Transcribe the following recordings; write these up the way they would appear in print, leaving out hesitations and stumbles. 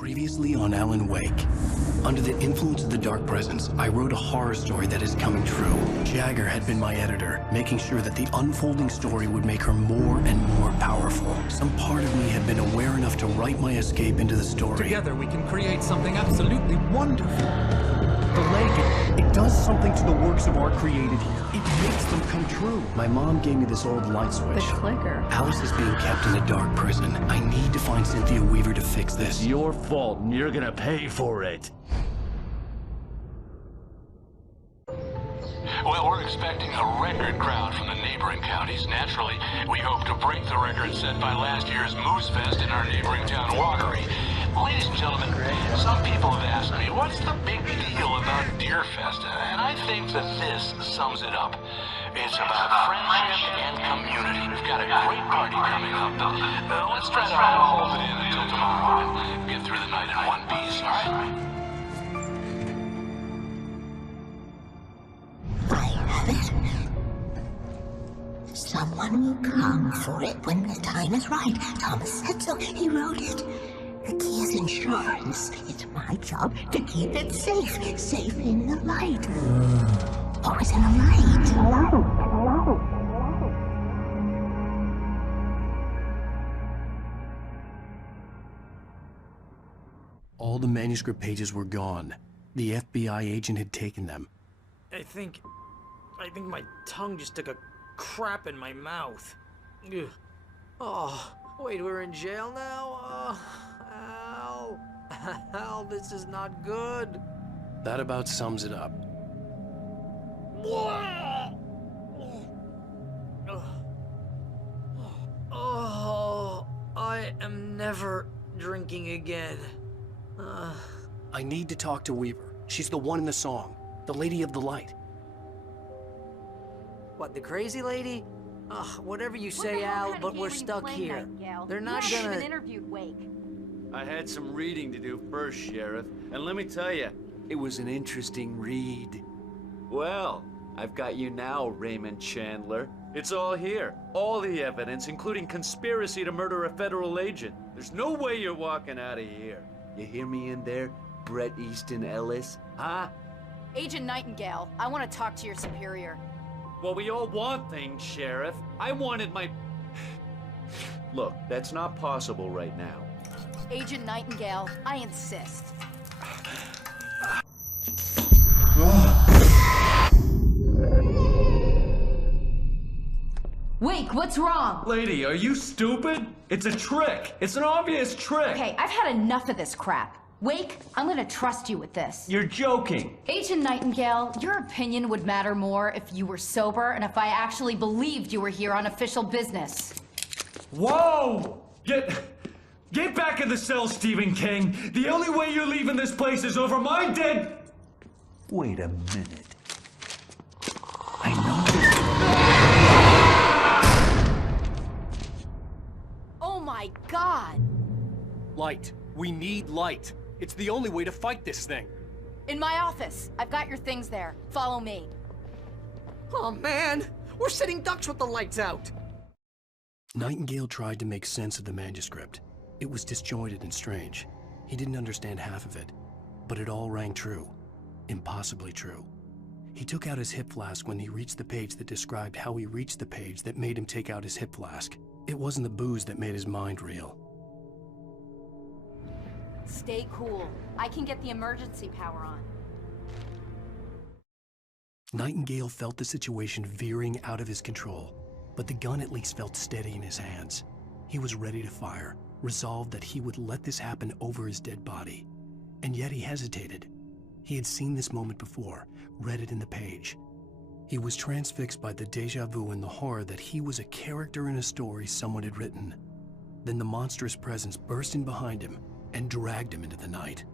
Previously on Alan Wake. Under the influence of the dark presence, I wrote a horror story that is coming true. Jagger had been my editor, making sure that the unfolding story would make her more and more powerful. Some part of me had been aware enough to write my escape into the story. Together we can create something absolutely wonderful. The lake, it does something to the works of art created here. It makes them come true. My mom gave me this old light switch. The clicker. Alice is being kept in a dark prison. I need to find Cynthia Weaver to fix this. It's your fault, and you're gonna pay for it. Well, we're expecting a record crowd from the neighboring counties. Naturally, we hope to break the record set by last year's Moose Fest in our neighboring town, Watery. Ladies and gentlemen, some people have asked me, what's the big deal about Deer Fest? And I think that this sums it up. It's about friendship and community. We've got a great party coming up. Let's try to hold it in until tomorrow and get through the night in one piece, all right? I have it. Someone will come for it when the time is right. Thomas said so. He wrote it. The key is insurance. It's my job to keep it safe. Safe in the light. Always in the light. Hello. All the manuscript pages were gone. The FBI agent had taken them. I think my tongue just took a crap in my mouth. Ugh. Oh, wait, we're in jail now? Al. Al, this is not good. That about sums it up. Oh, I am never drinking again. I need to talk to Weaver. She's the one in the song. The Lady of the Light. What, the crazy lady? Ugh, whatever you say, Al, but we're stuck here. They're not you haven't gonna... even interviewed Wake. I had some reading to do first, Sheriff, and let me tell you, it was an interesting read. Well, I've got you now, Raymond Chandler. It's all here. All the evidence, including conspiracy to murder a federal agent. There's no way you're walking out of here. You hear me in there, Bret Easton Ellis? Huh? Agent Nightingale, I want to talk to your superior. Well, we all want things, Sheriff. I wanted my... Look, that's not possible right now. Agent Nightingale, I insist. Wake, what's wrong? Lady, are you stupid? It's a trick. It's an obvious trick. Okay, I've had enough of this crap. Wake, I'm gonna trust you with this. You're joking. Agent Nightingale, your opinion would matter more if you were sober and if I actually believed you were here on official business. Whoa! Get back in the cell, Stephen King. The only way you're leaving this place is over my dead... Wait a minute. I know this... Oh my God! Light. We need light. It's the only way to fight this thing. In my office. I've got your things there. Follow me. Oh man, we're sitting ducks with the lights out. Nightingale tried to make sense of the manuscript. It was disjointed and strange. He didn't understand half of it, but it all rang true. Impossibly true. He took out his hip flask when he reached the page that described how he reached the page that made him take out his hip flask. It wasn't the booze that made his mind reel. Stay cool. I can get the emergency power on. Nightingale felt the situation veering out of his control, but the gun at least felt steady in his hands. He was ready to fire, resolved that he would let this happen over his dead body. And yet he hesitated. He had seen this moment before, read it in the page. He was transfixed by the déjà vu and the horror that he was a character in a story someone had written. Then the monstrous presence burst in behind him and dragged him into the night.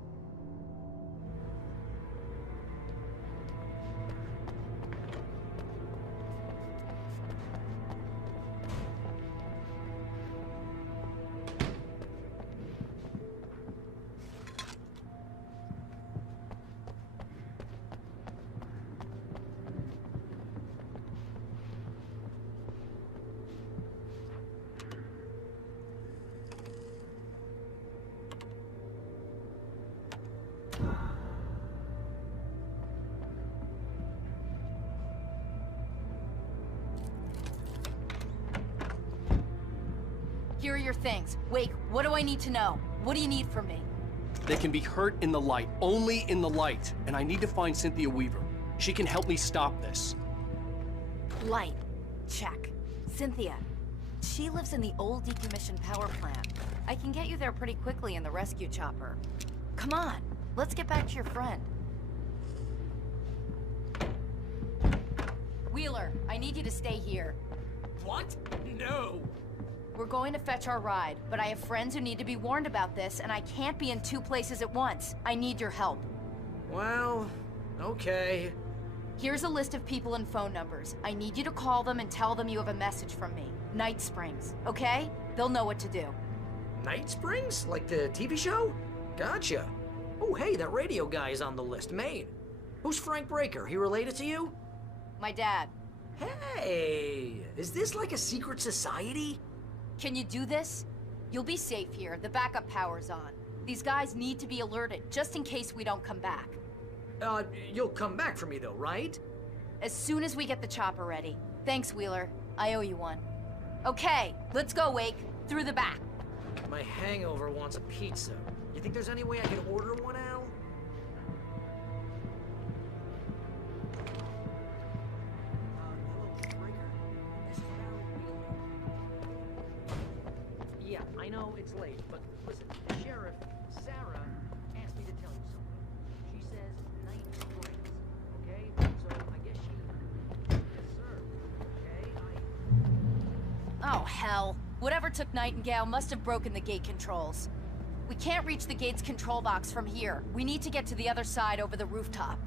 here are your things. Wake, what do I need to know? What do you need from me? They can be hurt in the light, only in the light. And I need to find Cynthia Weaver. She can help me stop this. Light. Check. Cynthia. She lives in the old decommissioned power plant. I can get you there pretty quickly in the rescue chopper. Come on, let's get back to your friend. Wheeler, I need you to stay here. What? No! We're going to fetch our ride, but I have friends who need to be warned about this, and I can't be in 2 places at once. I need your help. Well, okay. Here's a list of people and phone numbers. I need you to call them and tell them you have a message from me. Night Springs, okay? They'll know what to do. Night Springs? Like the TV show? Gotcha. Oh, hey, that radio guy is on the list, Maine. Who's Frank Breaker? He related to you? My dad. Hey, is this like a secret society? Can you do this? You'll be safe here. The backup power's on. These guys need to be alerted, just in case we don't come back. You'll come back for me though, right? As soon as we get the chopper ready. Thanks, Wheeler. I owe you one. Okay, let's go, Wake. Through the back. My hangover wants a pizza. You think there's any way I can order one, Al? Hello, Breaker. This is Al Wheeler. Yeah, I know it's late, but listen, Sheriff Sara asked me to tell you something. She says Night Springs, okay? So I guess she... Yes, sir. Okay, Oh, hell. Whatever took Nightingale must have broken the gate controls. We can't reach the gate's control box from here. We need to get to the other side over the rooftop.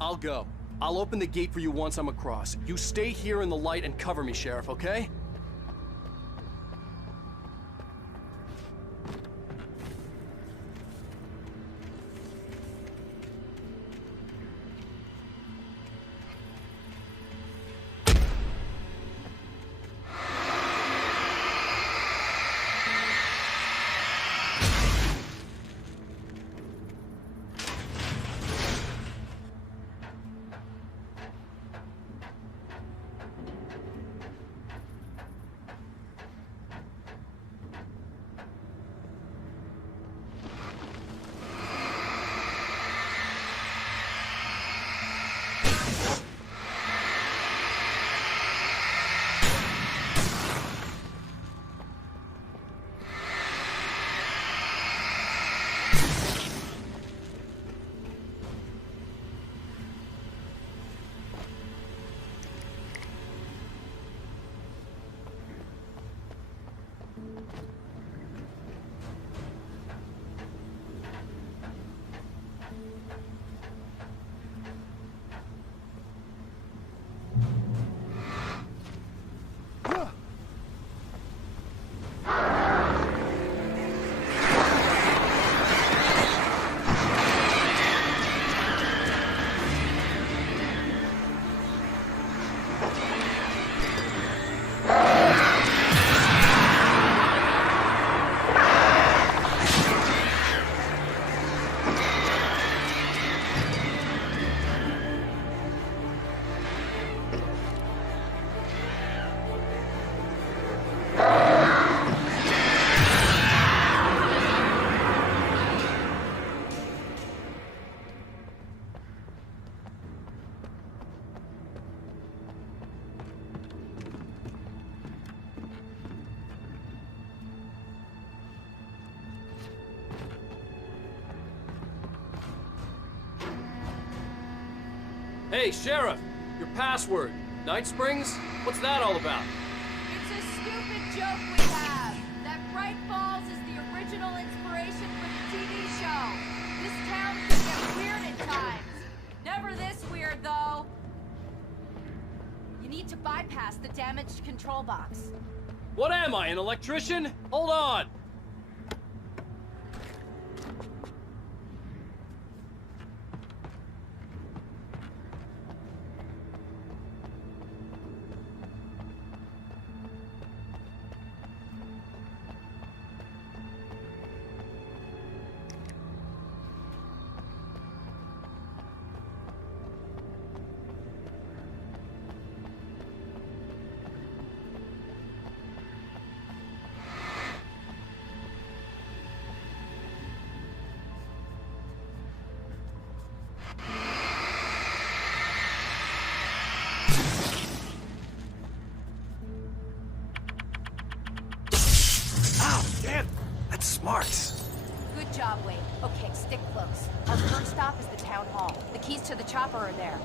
I'll go. I'll open the gate for you once I'm across. You stay here in the light and cover me, Sheriff, okay? Hey, Sheriff! Your password. Night Springs? What's that all about? It's a stupid joke we have. That Bright Falls is the original inspiration for the TV show. This town can get weird at times. Never this weird, though. You need to bypass the damaged control box. What am I, an electrician? Hold on! Okay, stick close. Our first stop is the town hall. The keys to the chopper are there.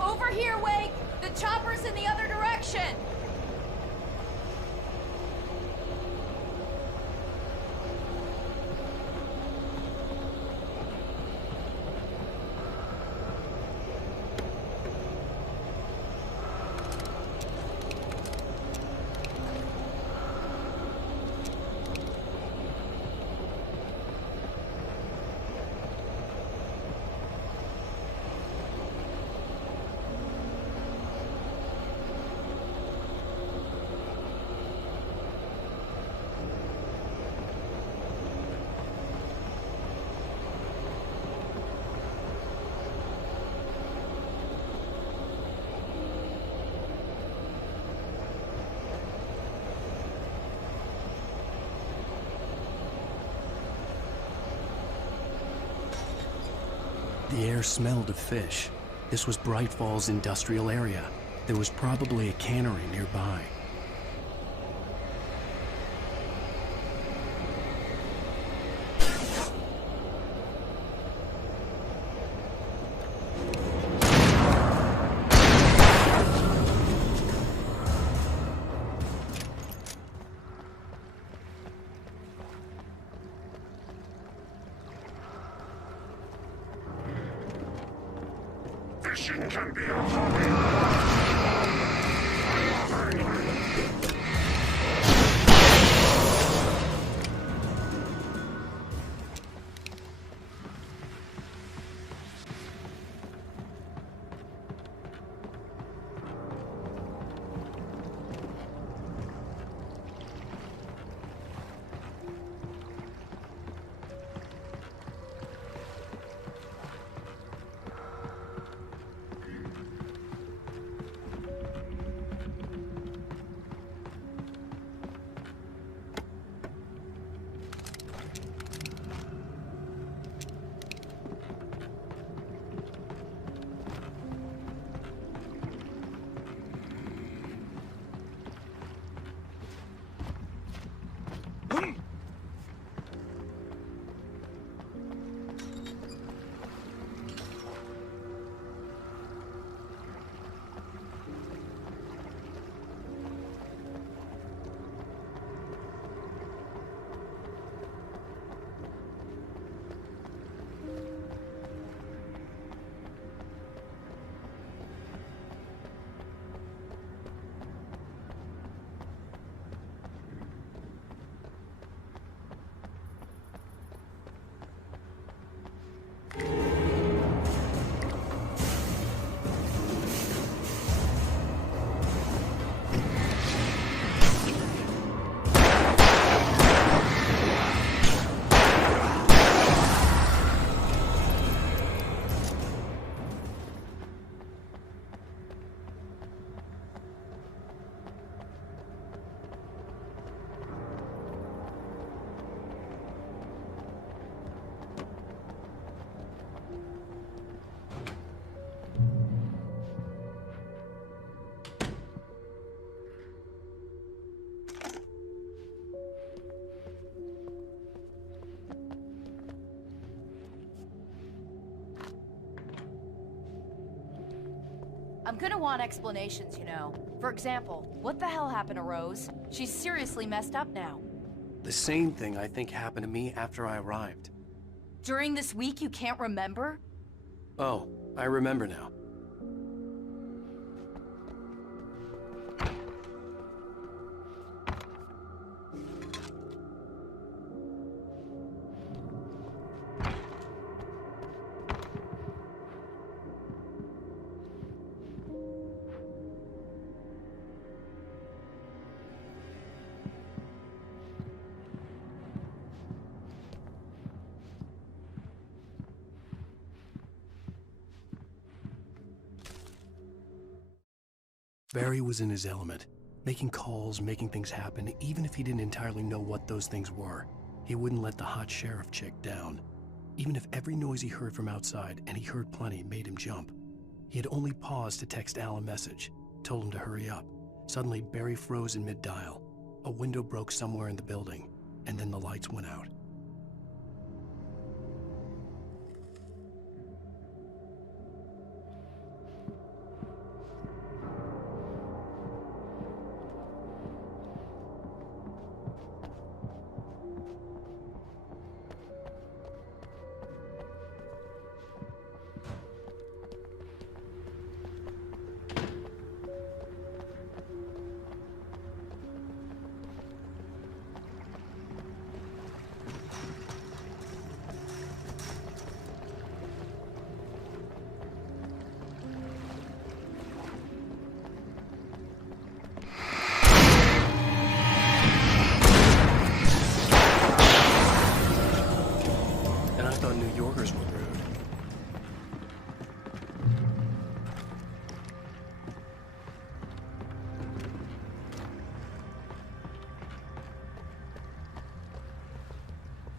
Over here, Wake! The chopper's in the other direction! The air smelled of fish. This was Bright Falls industrial area. There was probably a cannery nearby. Fishing can be a hobby. I'm gonna want explanations, you know. For example, what the hell happened to Rose? She's seriously messed up now. The same thing I think happened to me after I arrived. During this week you can't remember? Oh, I remember now. Barry was in his element, making calls, making things happen, even if he didn't entirely know what those things were. He wouldn't let the hot sheriff chick down. Even if every noise he heard from outside, and he heard plenty, made him jump. He had only paused to text Al a message, told him to hurry up. Suddenly, Barry froze in mid-dial. A window broke somewhere in the building, and then the lights went out. New Yorkers were rude.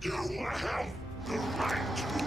You have the right to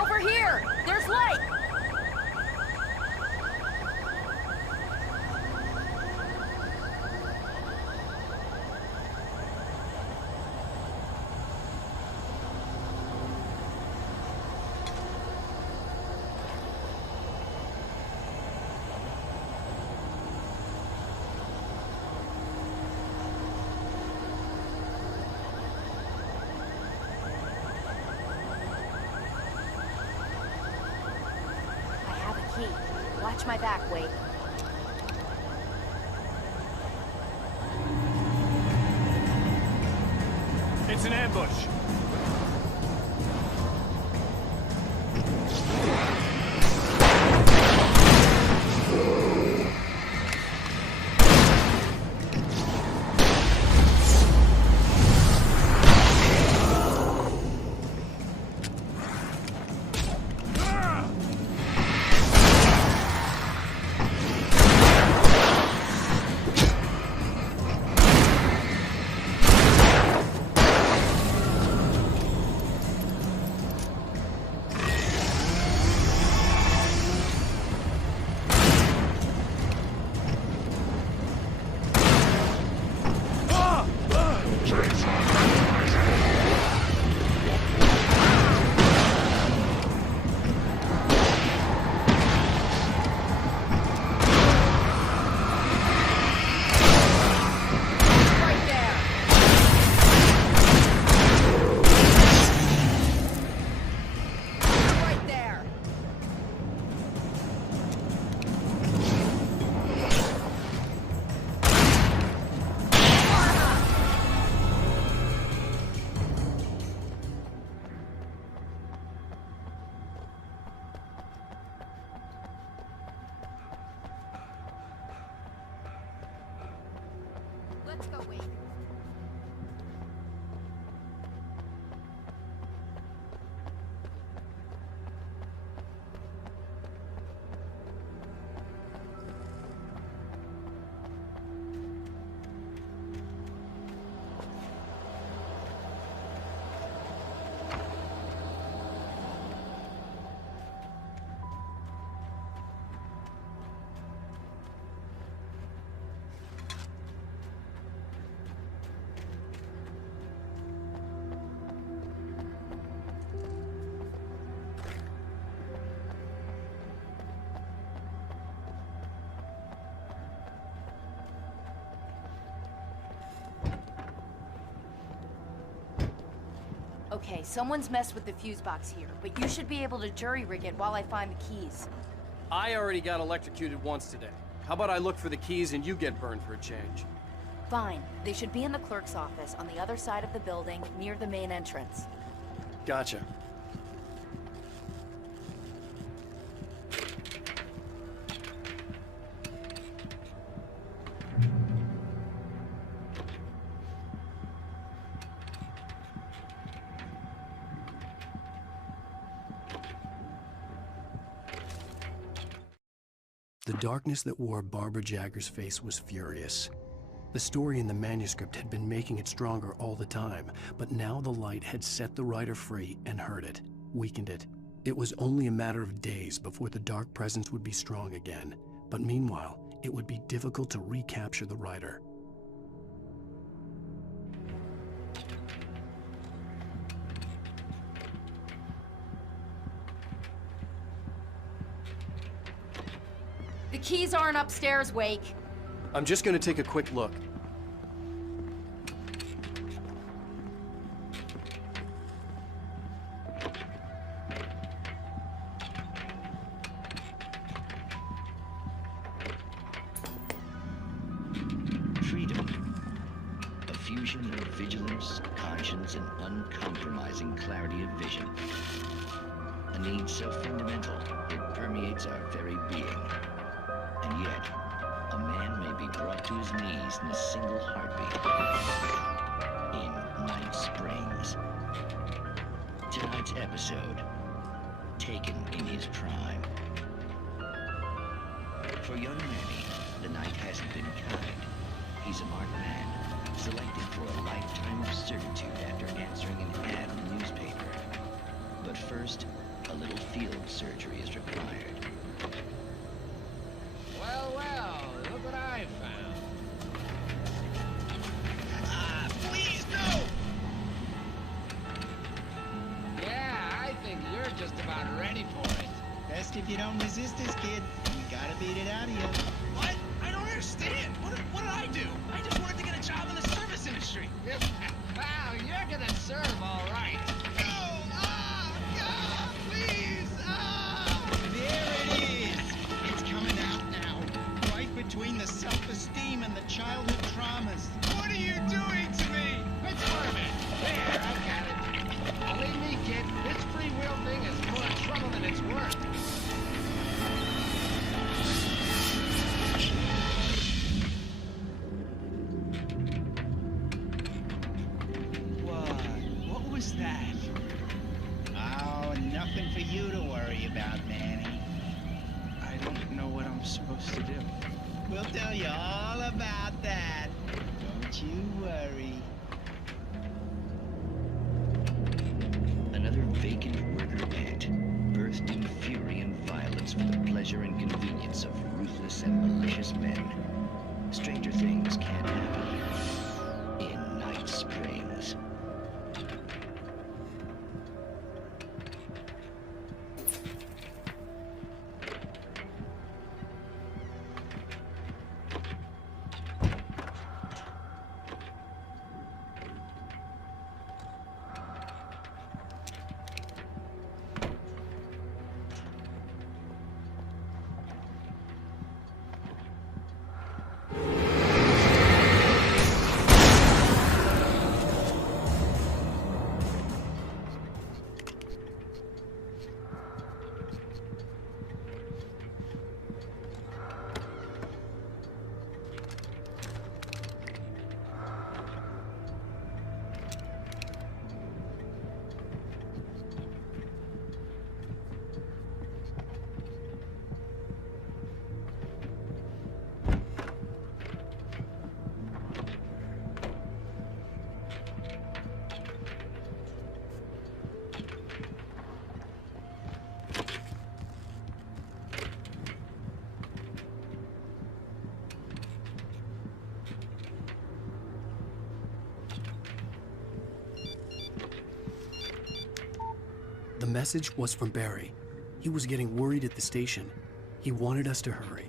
Over here! There's light! Watch my back, wait. It's an ambush. Let's go, Wade. Okay, someone's messed with the fuse box here, but you should be able to jury-rig it while I find the keys. I already got electrocuted once today. How about I look for the keys and you get burned for a change? Fine. They should be in the clerk's office on the other side of the building, near the main entrance. Gotcha. The darkness that wore Barbara Jagger's face was furious. The story in the manuscript had been making it stronger all the time, but now the light had set the writer free and hurt it, weakened it. It was only a matter of days before the dark presence would be strong again, but meanwhile, it would be difficult to recapture the writer. The keys aren't upstairs, Wake. I'm just gonna take a quick look. Freedom. A fusion of vigilance, conscience, and uncompromising clarity of vision. A need so fundamental, it permeates our very being. And yet, a man may be brought to his knees in a single heartbeat. In Night Springs. Tonight's episode, taken in his prime. For young Manny, the night hasn't been kind. He's a marked man, selected for a lifetime of servitude after answering an ad in the newspaper. But first, a little field surgery is required. Well, look what I found. Please, no! Yeah, I think you're just about ready for it. Best if you don't resist this, kid. We gotta beat it out of you. What? I don't understand. What did I do? I just wanted to get a job in the service industry. Wow, you're gonna serve all right. No! Please! There it is! It's coming out now. Right between the self-esteem and the childhood traumas. What are you doing to me? It's Merman. There, I got it. Believe me, kid, this free will thing is more trouble than it's worth. What was that? Oh, nothing for you to worry about, Manny. I don't know what I'm supposed to do. We'll tell you all about that. Don't you worry. Another vacant worker ant, birthed in fury and violence for the pleasure and convenience of ruthless and malicious men. Stranger things can happen in Night Springs. message was from Barry. He was getting worried at the station. He wanted us to hurry.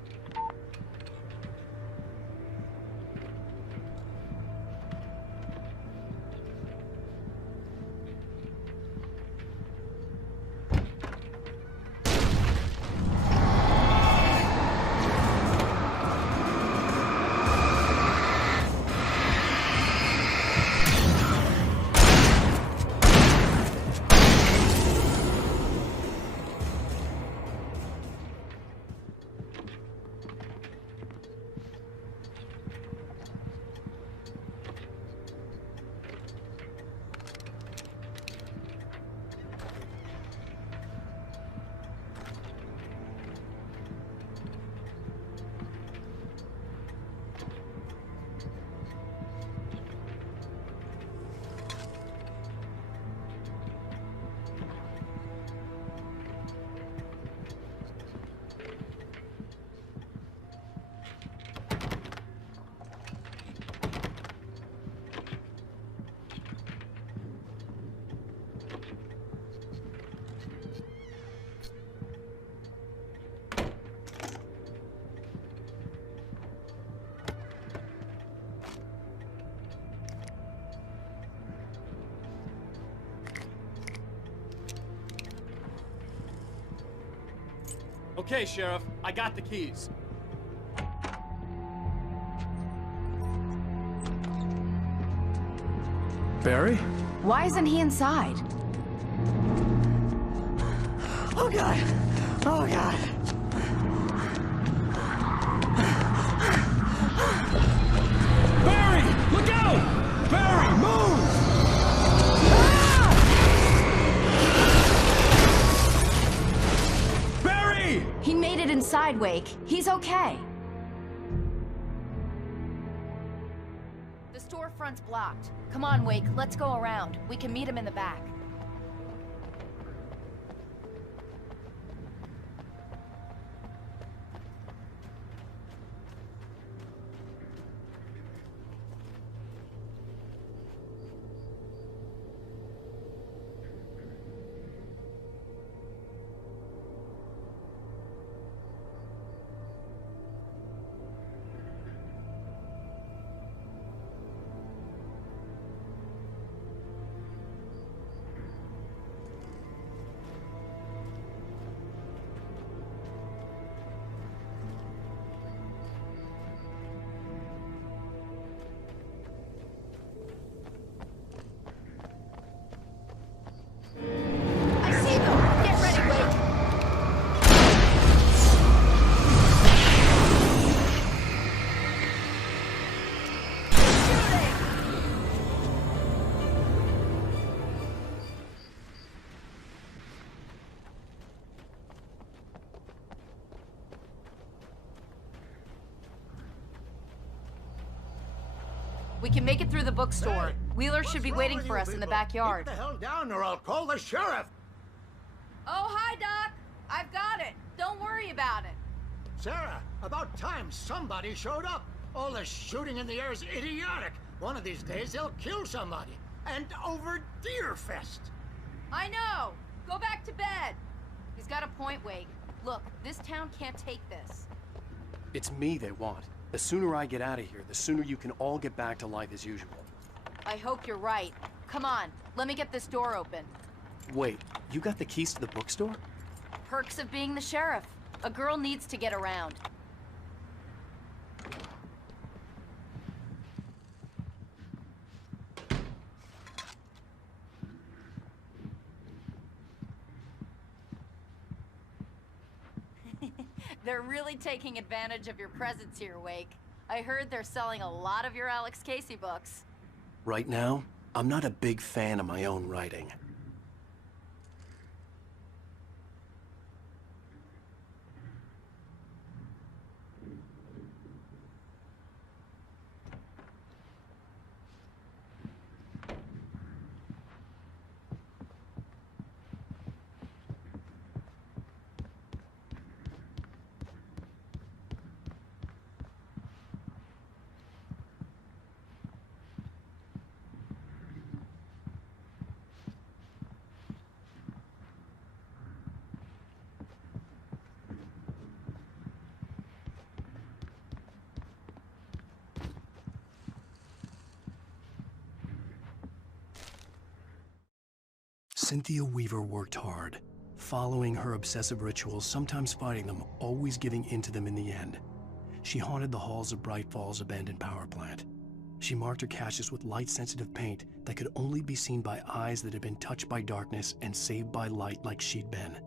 Okay, Sheriff, I got the keys. Barry? Why isn't he inside? Oh God! Oh God! Barry! Look out! Barry, move! Barry! He made it inside, Wake. He's okay. The storefront's blocked. Come on, Wake. Let's go around. We can meet him in the back. We can make it through the bookstore. Wheeler should be waiting for us in the backyard. Keep the hell down or I'll call the sheriff. Oh, hi, Doc. I've got it. Don't worry about it. Sarah, about time somebody showed up. All this shooting in the air is idiotic. One of these days they'll kill somebody. And over Deerfest. I know. Go back to bed. He's got a point, Wake. Look, this town can't take this. It's me they want. The sooner I get out of here, the sooner you can all get back to life as usual. I hope you're right. Come on, let me get this door open. Wait, you got the keys to the bookstore? Perks of being the sheriff. A girl needs to get around. They're really taking advantage of your presence here, Wake. I heard they're selling a lot of your Alex Casey books. Right now, I'm not a big fan of my own writing. Cynthia Weaver worked hard, following her obsessive rituals, sometimes fighting them, always giving in to them in the end. She haunted the halls of Bright Falls' abandoned power plant. She marked her caches with light-sensitive paint that could only be seen by eyes that had been touched by darkness and saved by light like she'd been.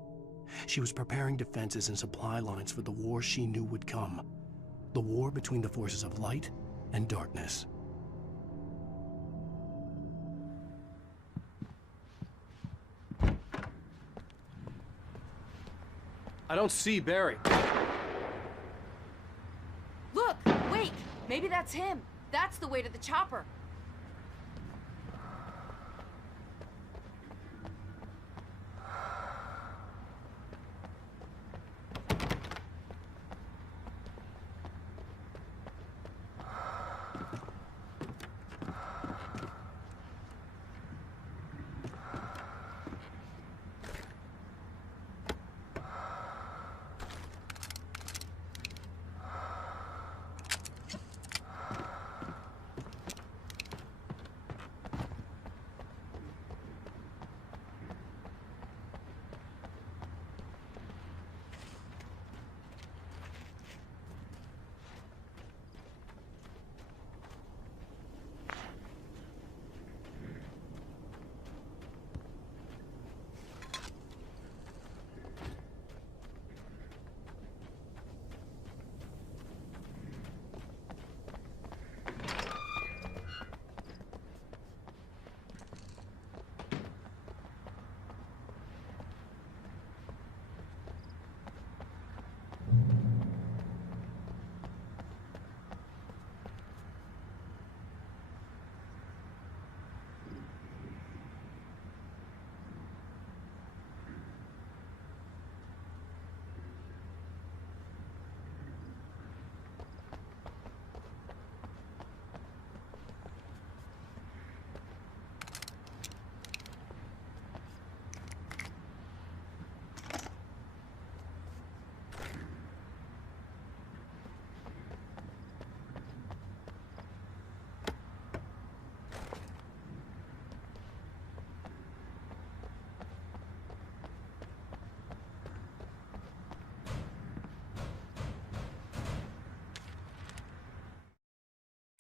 She was preparing defenses and supply lines for the war she knew would come. The war between the forces of light and darkness. I don't see Barry. Look! Wait! Maybe that's him! That's the way to the chopper!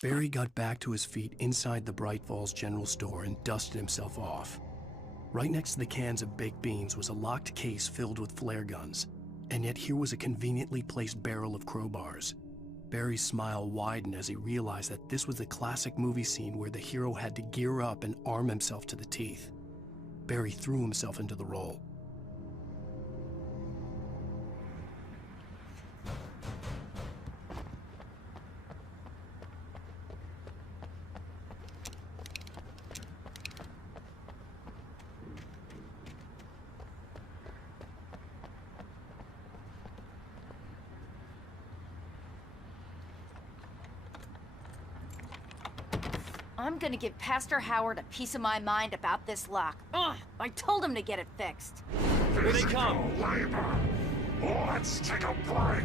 Barry got back to his feet inside the Bright Falls General Store and dusted himself off. Right next to the cans of baked beans was a locked case filled with flare guns, and yet here was a conveniently placed barrel of crowbars. Barry's smile widened as he realized that this was the classic movie scene where the hero had to gear up and arm himself to the teeth. Barry threw himself into the role. I'm gonna give Pastor Howard a piece of my mind about this lock. Ugh! I told him to get it fixed. Here they come! Labor. Let's take a break.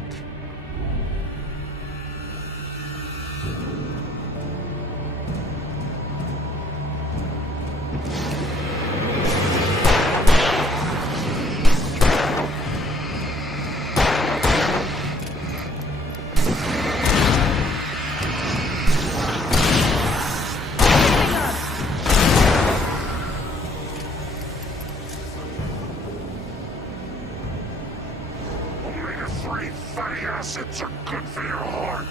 Omega-3 fatty acids are good for your heart.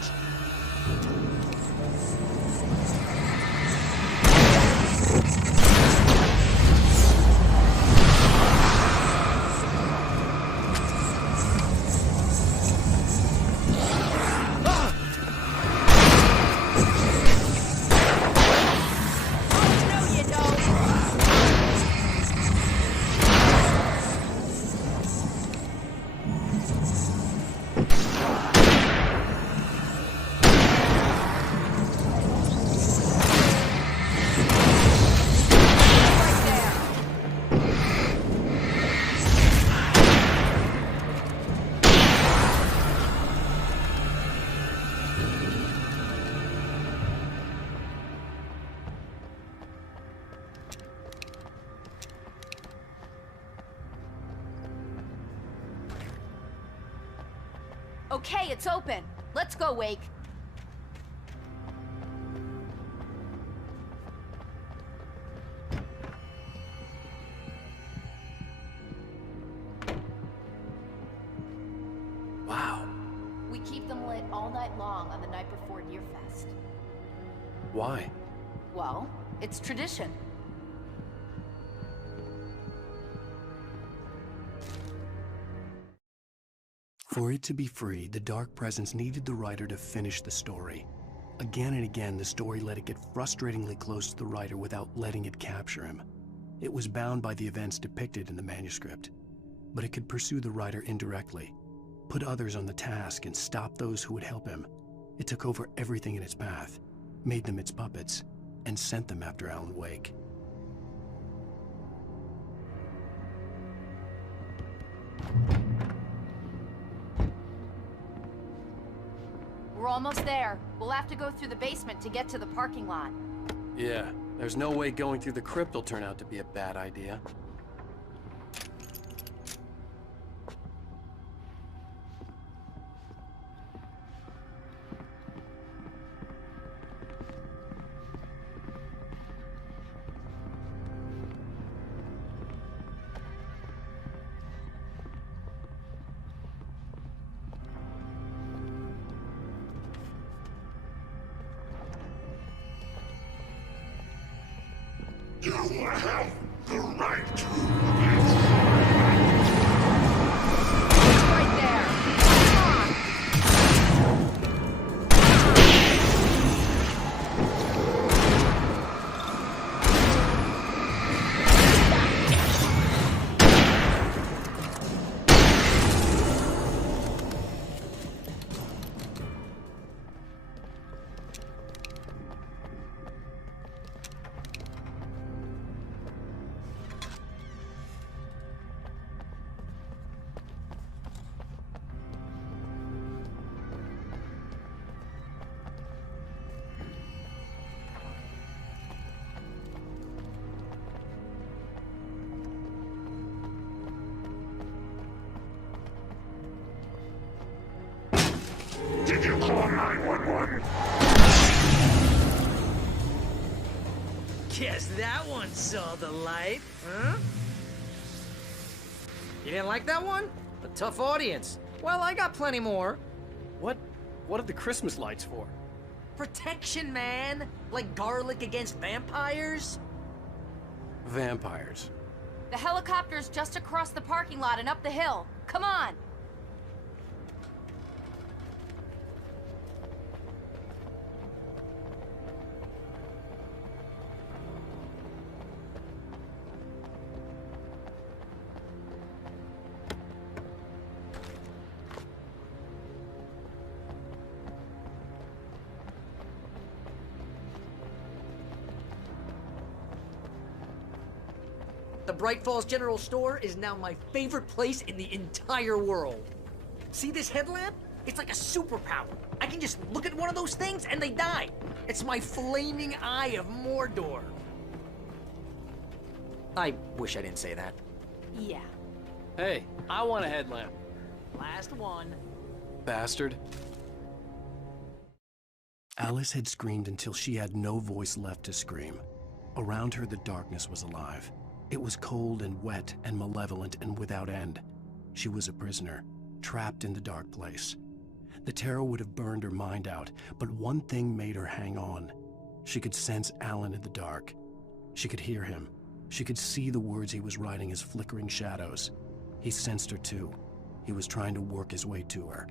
Okay, it's open. Let's go, Wake. Wow. We keep them lit all night long on the night before Deerfest. Why? Well, it's tradition. For it to be free, the Dark Presence needed the writer to finish the story. Again and again, the story let it get frustratingly close to the writer without letting it capture him. It was bound by the events depicted in the manuscript, but it could pursue the writer indirectly, put others on the task, and stop those who would help him. It took over everything in its path, made them its puppets, and sent them after Alan Wake. We're almost there. We'll have to go through the basement to get to the parking lot. Yeah, there's no way going through the crypt will turn out to be a bad idea. You have the right to. It's right there. Come on. Did you call 911? Guess that one saw the light, huh? You didn't like that one? A tough audience. Well, I got plenty more. What are the Christmas lights for? Protection, man. Like garlic against vampires. Vampires. The helicopter's just across the parking lot and up the hill. Come on. The Bright Falls General Store is now my favorite place in the entire world. See this headlamp? It's like a superpower. I can just look at one of those things and they die. It's my flaming eye of Mordor. I wish I didn't say that. Yeah. Hey, I want a headlamp. Last one. Bastard. Alice had screamed until she had no voice left to scream. Around her, the darkness was alive. It was cold and wet and malevolent and without end. She was a prisoner, trapped in the dark place. The terror would have burned her mind out, but one thing made her hang on. She could sense Alan in the dark. She could hear him. She could see the words he was writing as flickering shadows. He sensed her too. He was trying to work his way to her.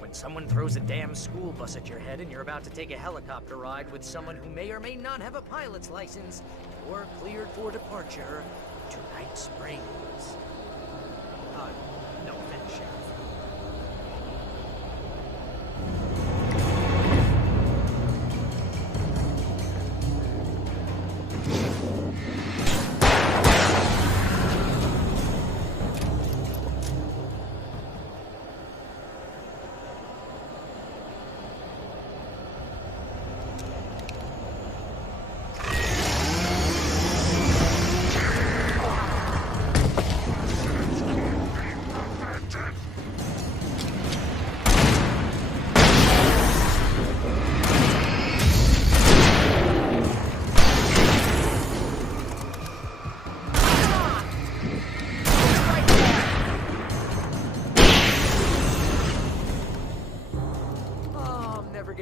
When someone throws a damn school bus at your head and you're about to take a helicopter ride with someone who may or may not have a pilot's license, or cleared for departure to Night Springs. No offense, Sheriff.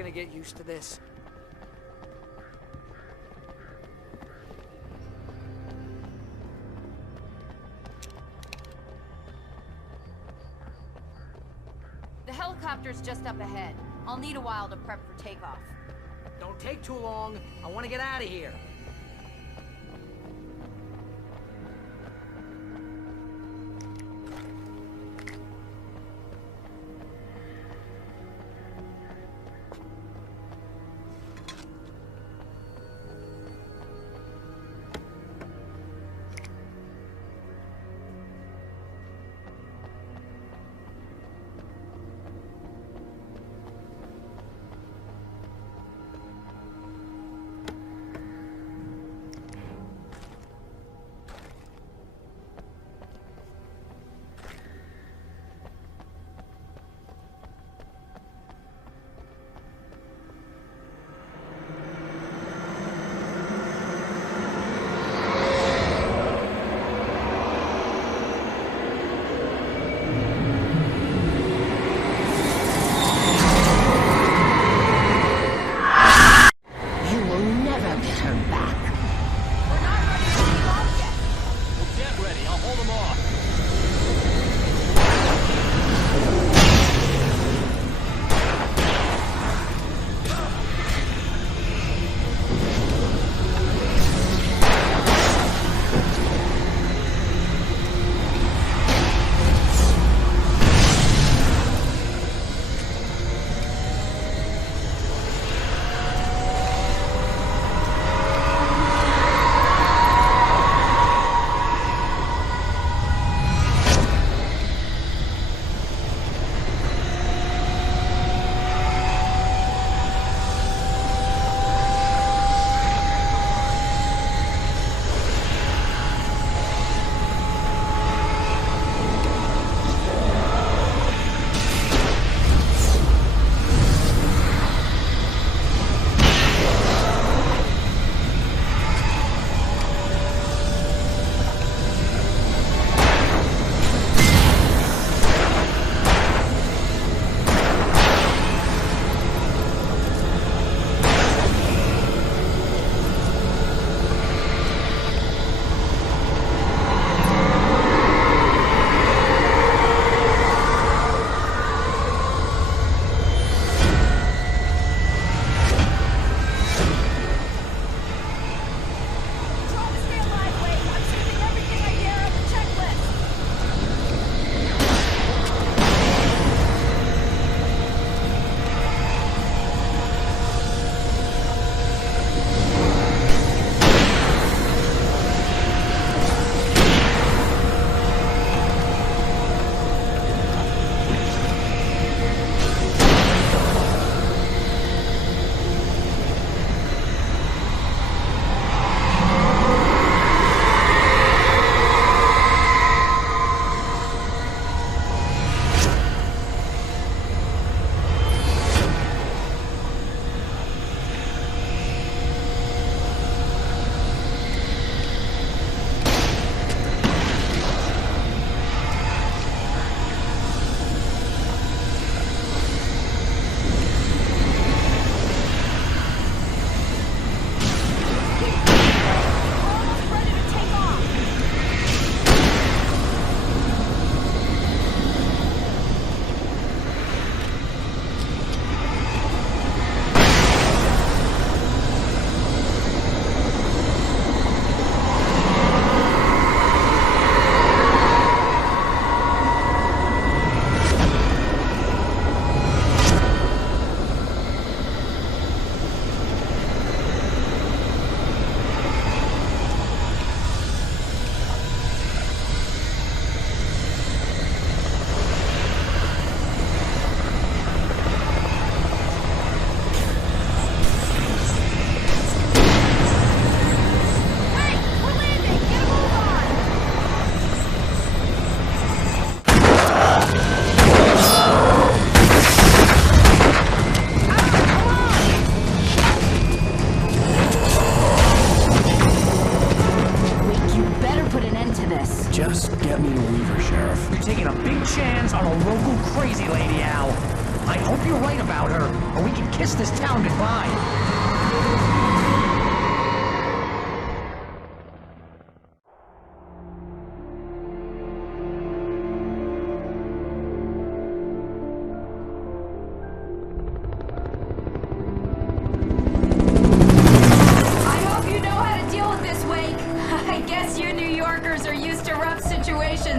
gonna get used to this. The helicopter's just up ahead. I'll need a while to prep for takeoff. Don't take too long. I want to get out of here. Just get me a Weaver, Sheriff. You're taking a big chance on a local crazy lady, Al. I hope you're right about her, or we can kiss this town goodbye.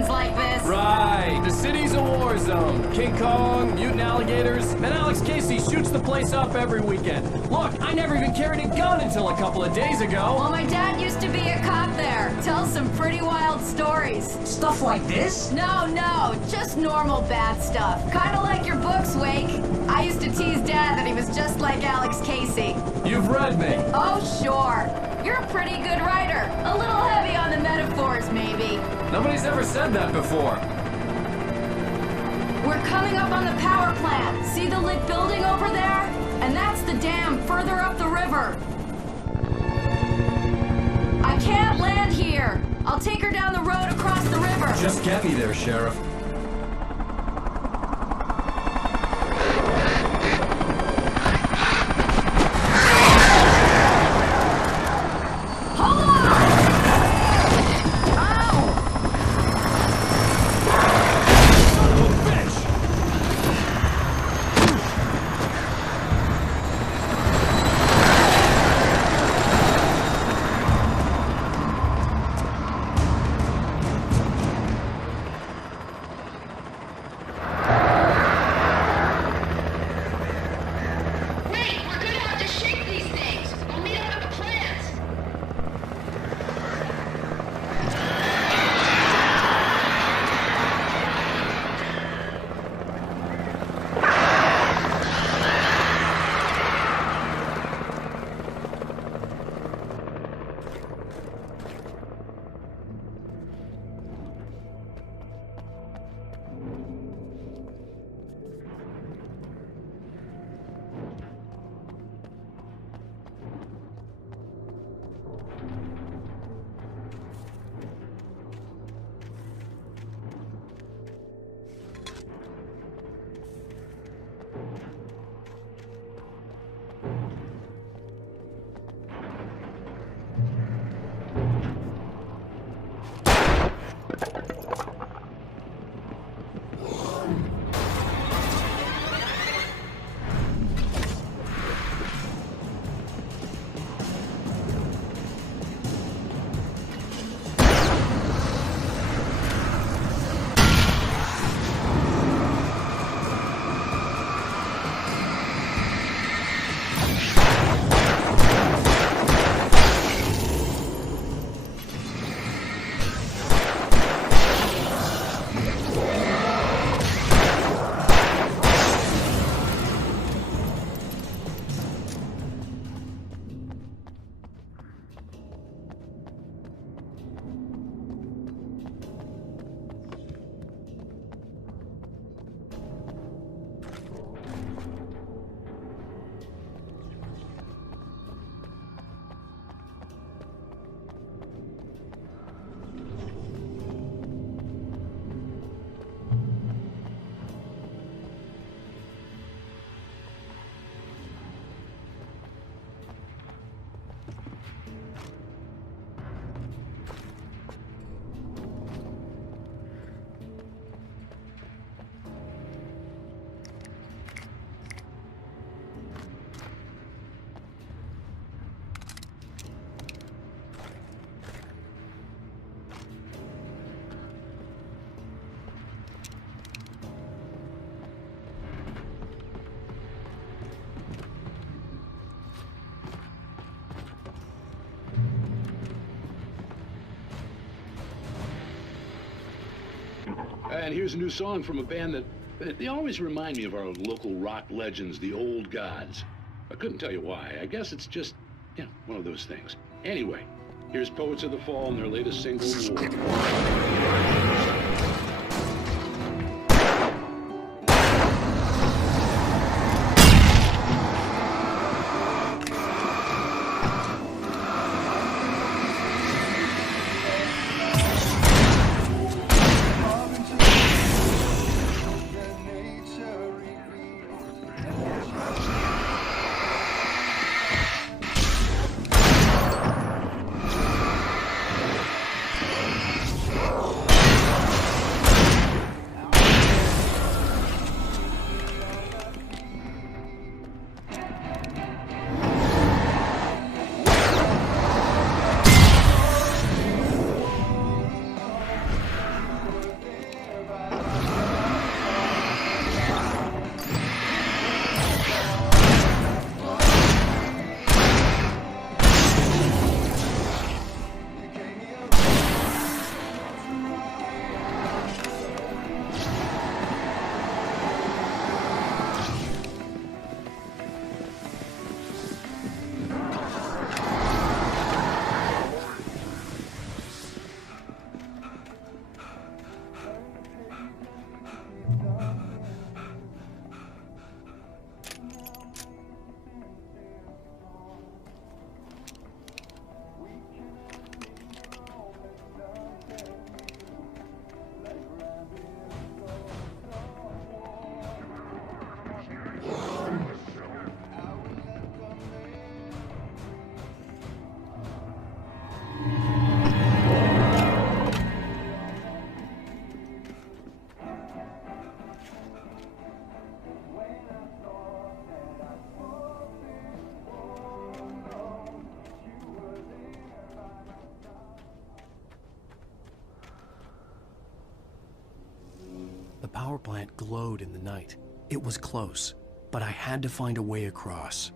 Like this. Right. The city's a war zone. King Kong, mutant alligators, and Alex Casey shoots the place up every weekend. Look, I never even carried a gun until a couple of days ago. Well, my dad used to be a cop there. Tells some pretty wild stories. Stuff like this? No, just normal bad stuff. Kinda like your books, Wake. I used to tease Dad that he was just like Alex Casey. You've read me. Oh, sure. You're a pretty good writer. A little heavy on the metaphors, maybe. Nobody's ever said that before. We're coming up on the power plant. See the lit building over there? And that's the dam further up the river. I can't land here. I'll take her down the road across the river. Just get me there, Sheriff. And here's a new song from a band that they always remind me of our local rock legends, the Old Gods. I couldn't tell you why. I guess it's just, yeah, one of those things. Anyway, here's Poets of the Fall and their latest single, War. power plant glowed in the night. It was close, but I had to find a way across.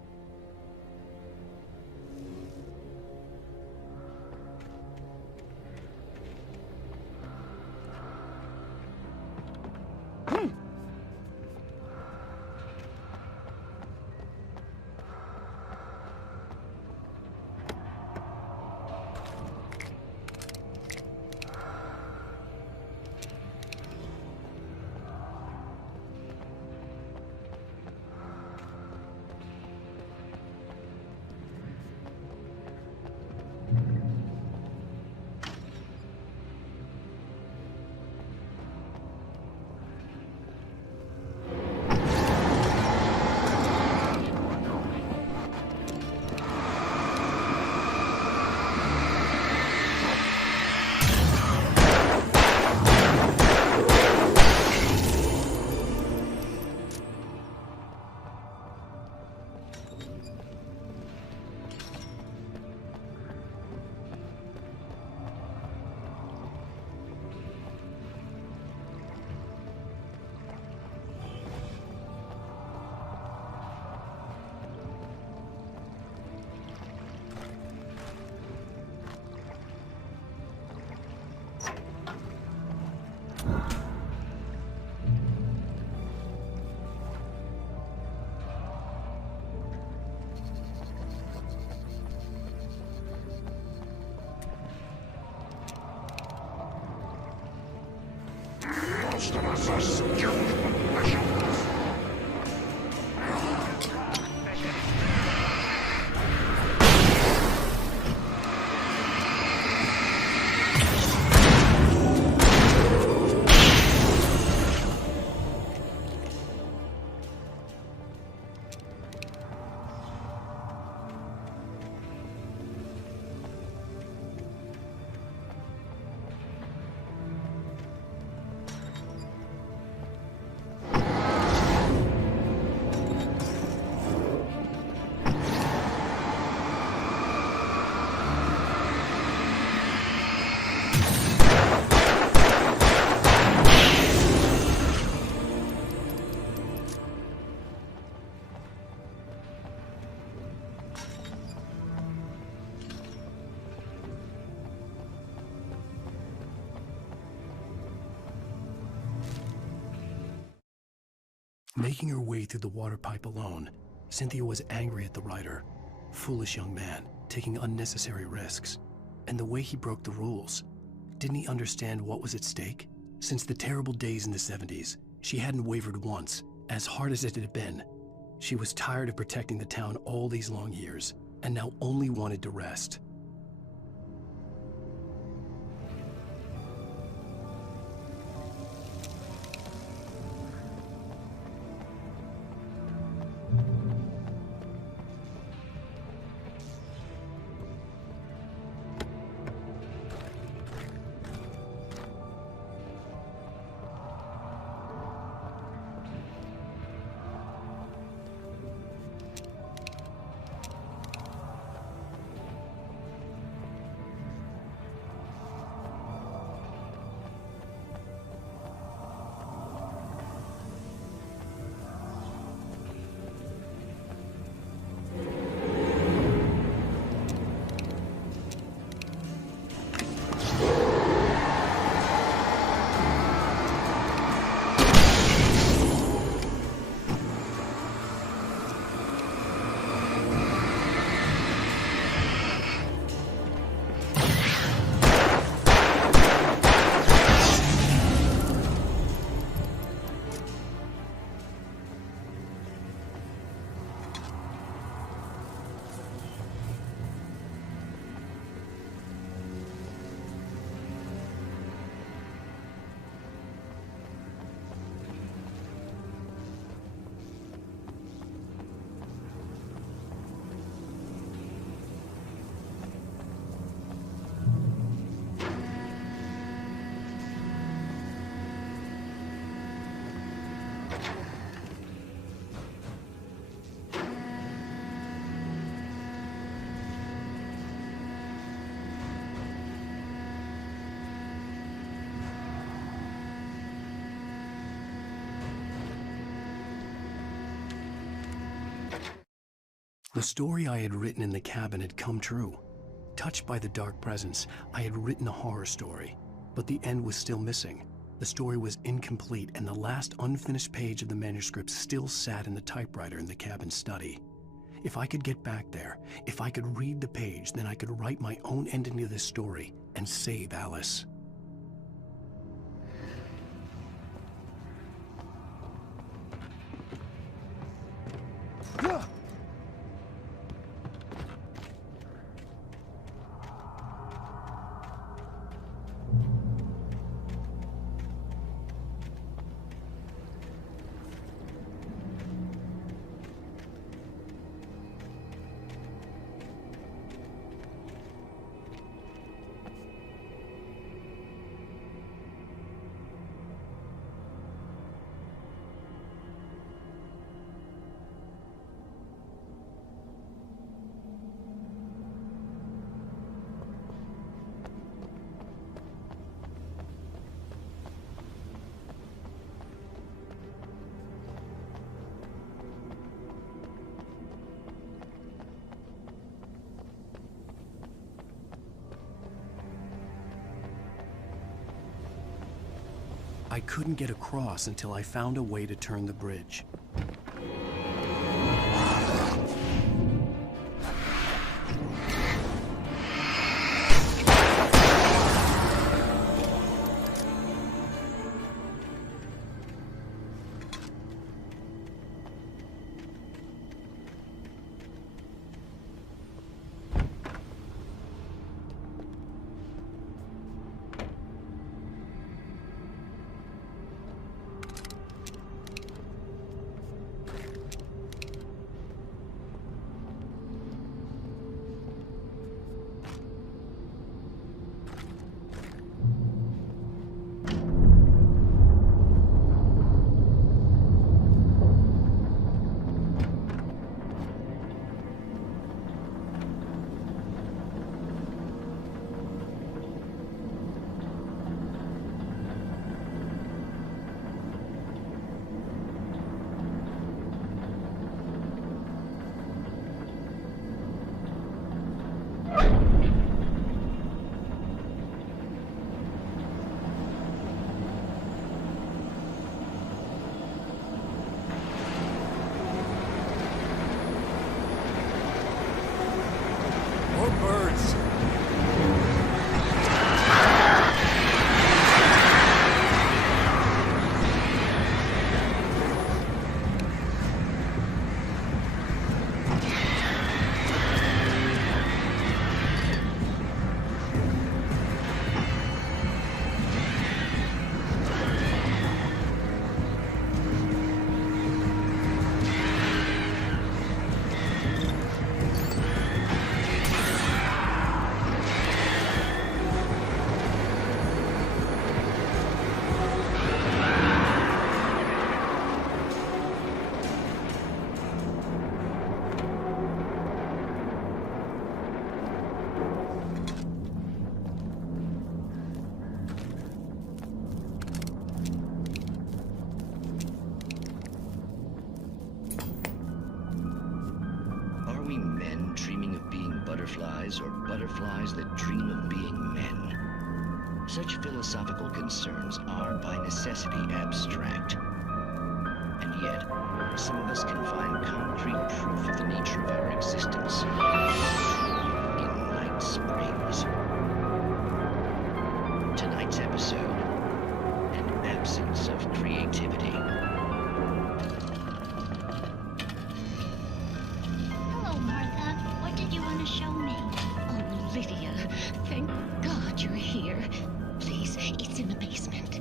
Most of us are skilled professionals. Making her way through the water pipe alone, Cynthia was angry at the rider. Foolish young man, taking unnecessary risks. And the way he broke the rules. Didn't he understand what was at stake? Since the terrible days in the 70s, she hadn't wavered once, as hard as it had been. She was tired of protecting the town all these long years, and now only wanted to rest. The story I had written in the cabin had come true. Touched by the dark presence, I had written a horror story, but the end was still missing. The story was incomplete, and the last unfinished page of the manuscript still sat in the typewriter in the cabin study. If I could get back there, if I could read the page, then I could write my own ending to this story and save Alice. I couldn't get across until I found a way to turn the bridge. Or butterflies that dream of being men. Such philosophical concerns are by necessity abstract. And yet, some of us can find concrete proof of the nature of our existence in Night Springs. Tonight's episode, an absence of creativity. Hello, Martha. What did you want to show me? Oh, Lydia, thank God you're here. Please, it's in the basement.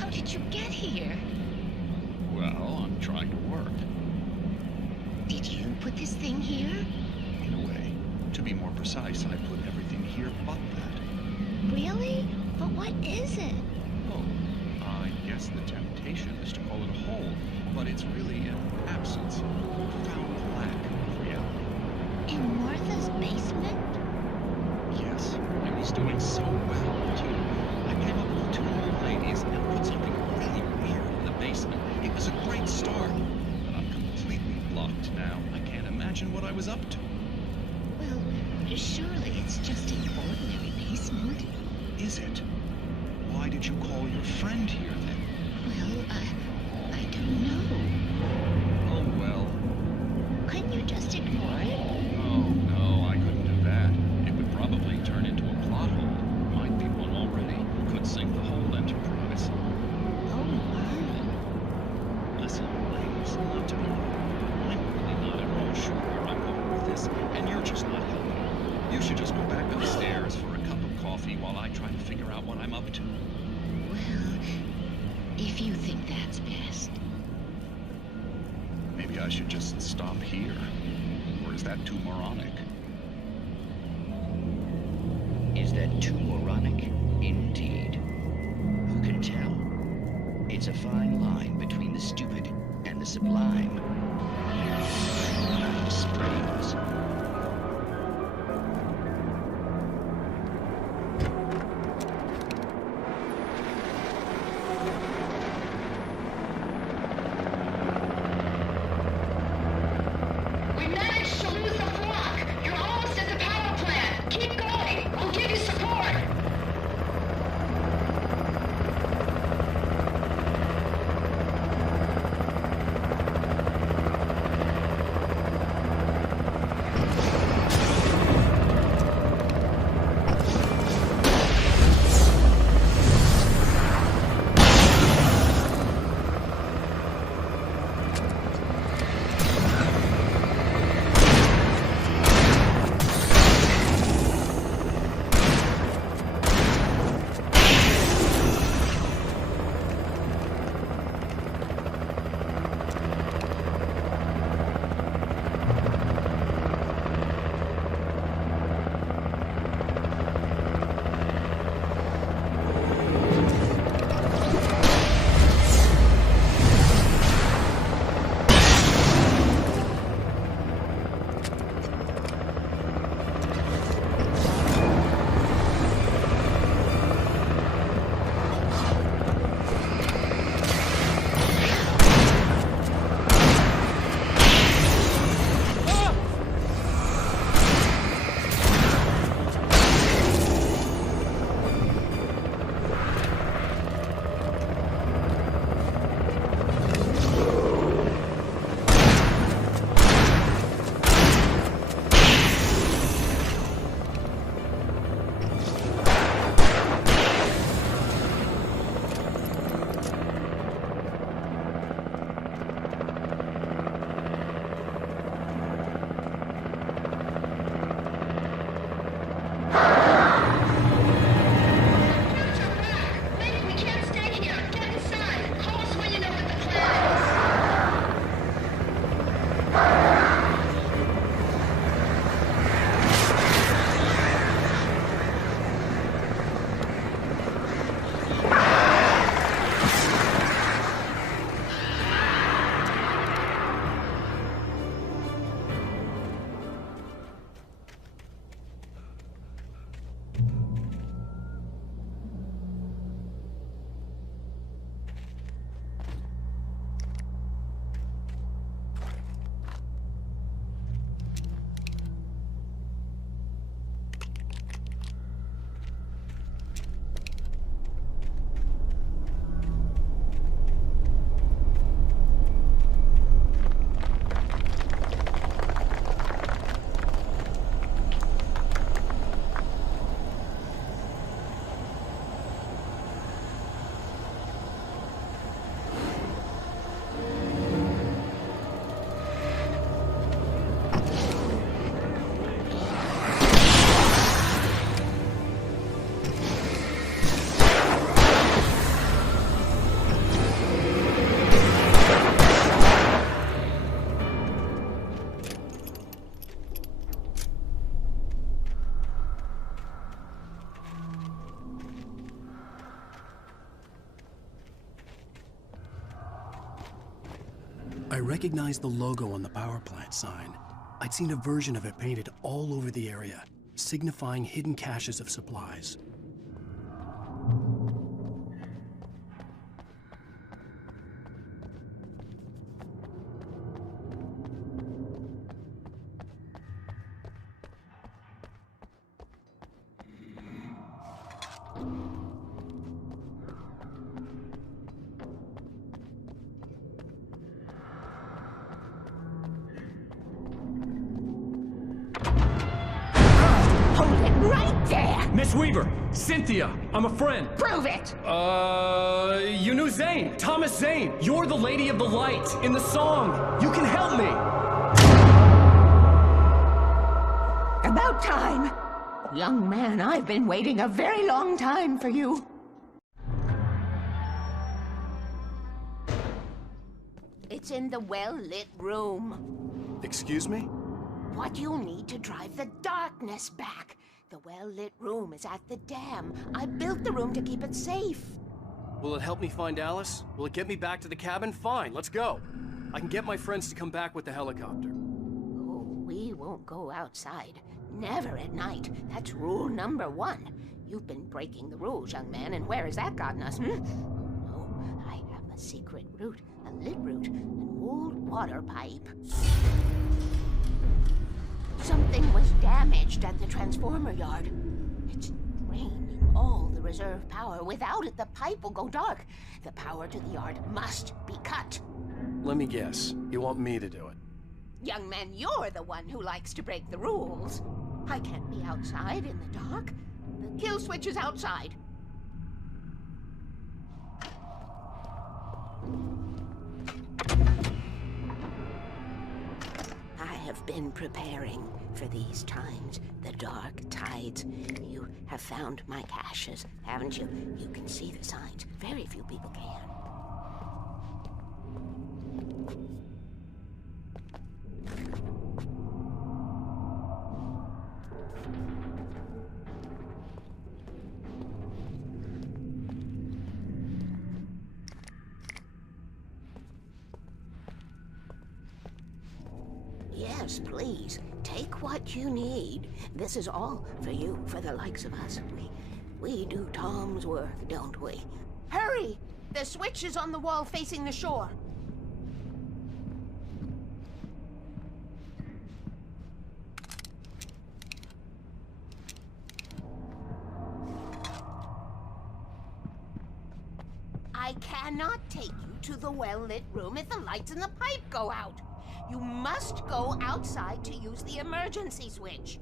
How did you get here? Well, I'm trying to work. Did you put this thing here? in a way. To be more precise, I put everything here but that. Really? But what is it? Oh, I guess the temptation is to call it a hole, but it's really an absence, a profound lack of reality. In Martha's basement? Yes, and he's doing so well, too. I came up with 2 old ladies and put something really weird in the basement. It was a great start, but I'm completely blocked now. I can't imagine what I was up to. Well, surely it's just an ordinary basement. Is it? Why did you call your friend here, then? Well, I don't know. Oh, well. Couldn't you just ignore it? Oh, no, I couldn't do that. It would probably turn into a plot hole. Might be one already. Could sink the whole enterprise. Oh, my. Listen, ladies, not to be rude. I'm really not at all sure where I'm going with this, and you're just not helping. You should just go back upstairs for a cup of coffee while I try to figure out what I'm up to. Well, if you think that's best. Maybe I should just stop here. Or is that too moronic? Is that too moronic? Indeed. Who can tell? It's a fine line between the stupid and the sublime. Springs. We managed to lose the flock. You're almost at the power plant. Keep going. I'll give you support. I recognized the logo on the power plant sign. I'd seen a version of it painted all over the area, signifying hidden caches of supplies. Hold it right there! Miss Weaver! Cynthia! I'm a friend! Prove it! You knew Zane! Thomas Zane! You're the Lady of the Light in the song! You can help me! About time! Young man, I've been waiting a very long time for you. It's in the well-lit room. Excuse me? What you'll need to drive the darkness back. The well-lit room is at the dam. I built the room to keep it safe. Will it help me find Alice? Will it get me back to the cabin? Fine, let's go. I can get my friends to come back with the helicopter. Oh, we won't go outside. Never at night. That's rule number 1. You've been breaking the rules, young man, and where has that gotten us, Oh, I have a secret route, a lit route, an old water pipe. Something was damaged at the transformer yard. It's draining all the reserve power. Without it, the pipe will go dark. The power to the yard must be cut. Let me guess. You want me to do it? Young man, you're the one who likes to break the rules. I can't be outside in the dark. The kill switch is outside. I have been preparing for these times, the dark tides. You have found my caches, haven't you? You can see the signs. Very few people can. Yes, please. Take what you need. This is all for you, for the likes of us. We do Tom's work, don't we? Hurry! The switch is on the wall facing the shore. I cannot take you to the well-lit room if the lights in the pipe go out. You must go outside to use the emergency switch.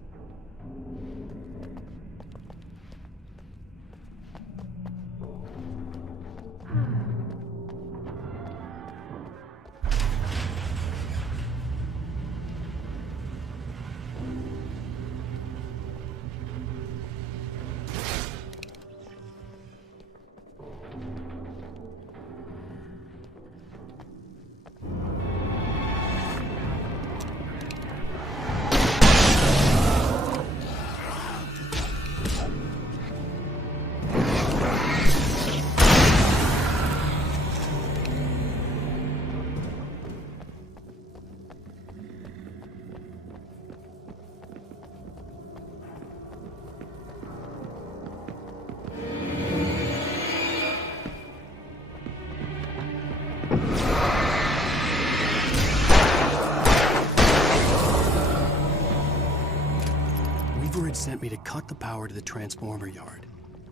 Sent me to cut the power to the transformer yard.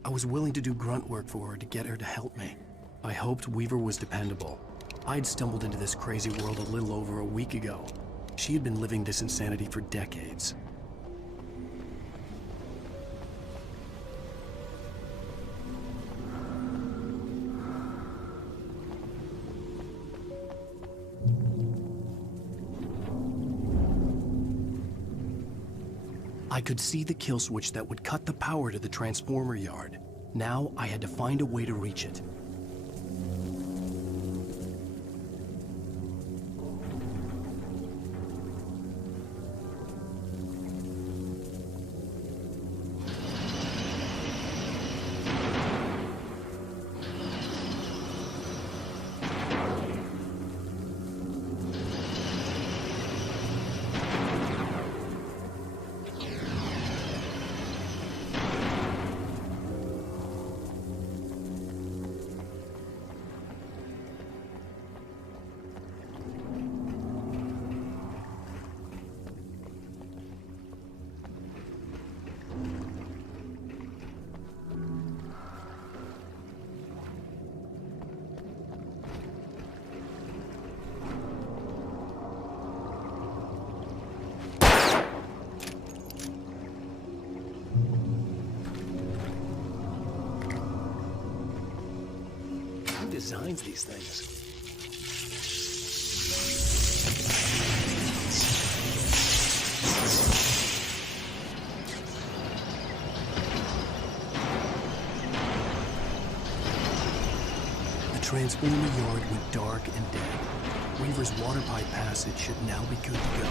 I was willing to do grunt work for her to get her to help me. I hoped Weaver was dependable. I'd stumbled into this crazy world a little over a week ago. She had been living this insanity for decades. I could see the kill switch that would cut the power to the transformer yard. Now I had to find a way to reach it. designs these things? The transformer yard went dark and dead. Weaver's water pipe passage should now be good to go.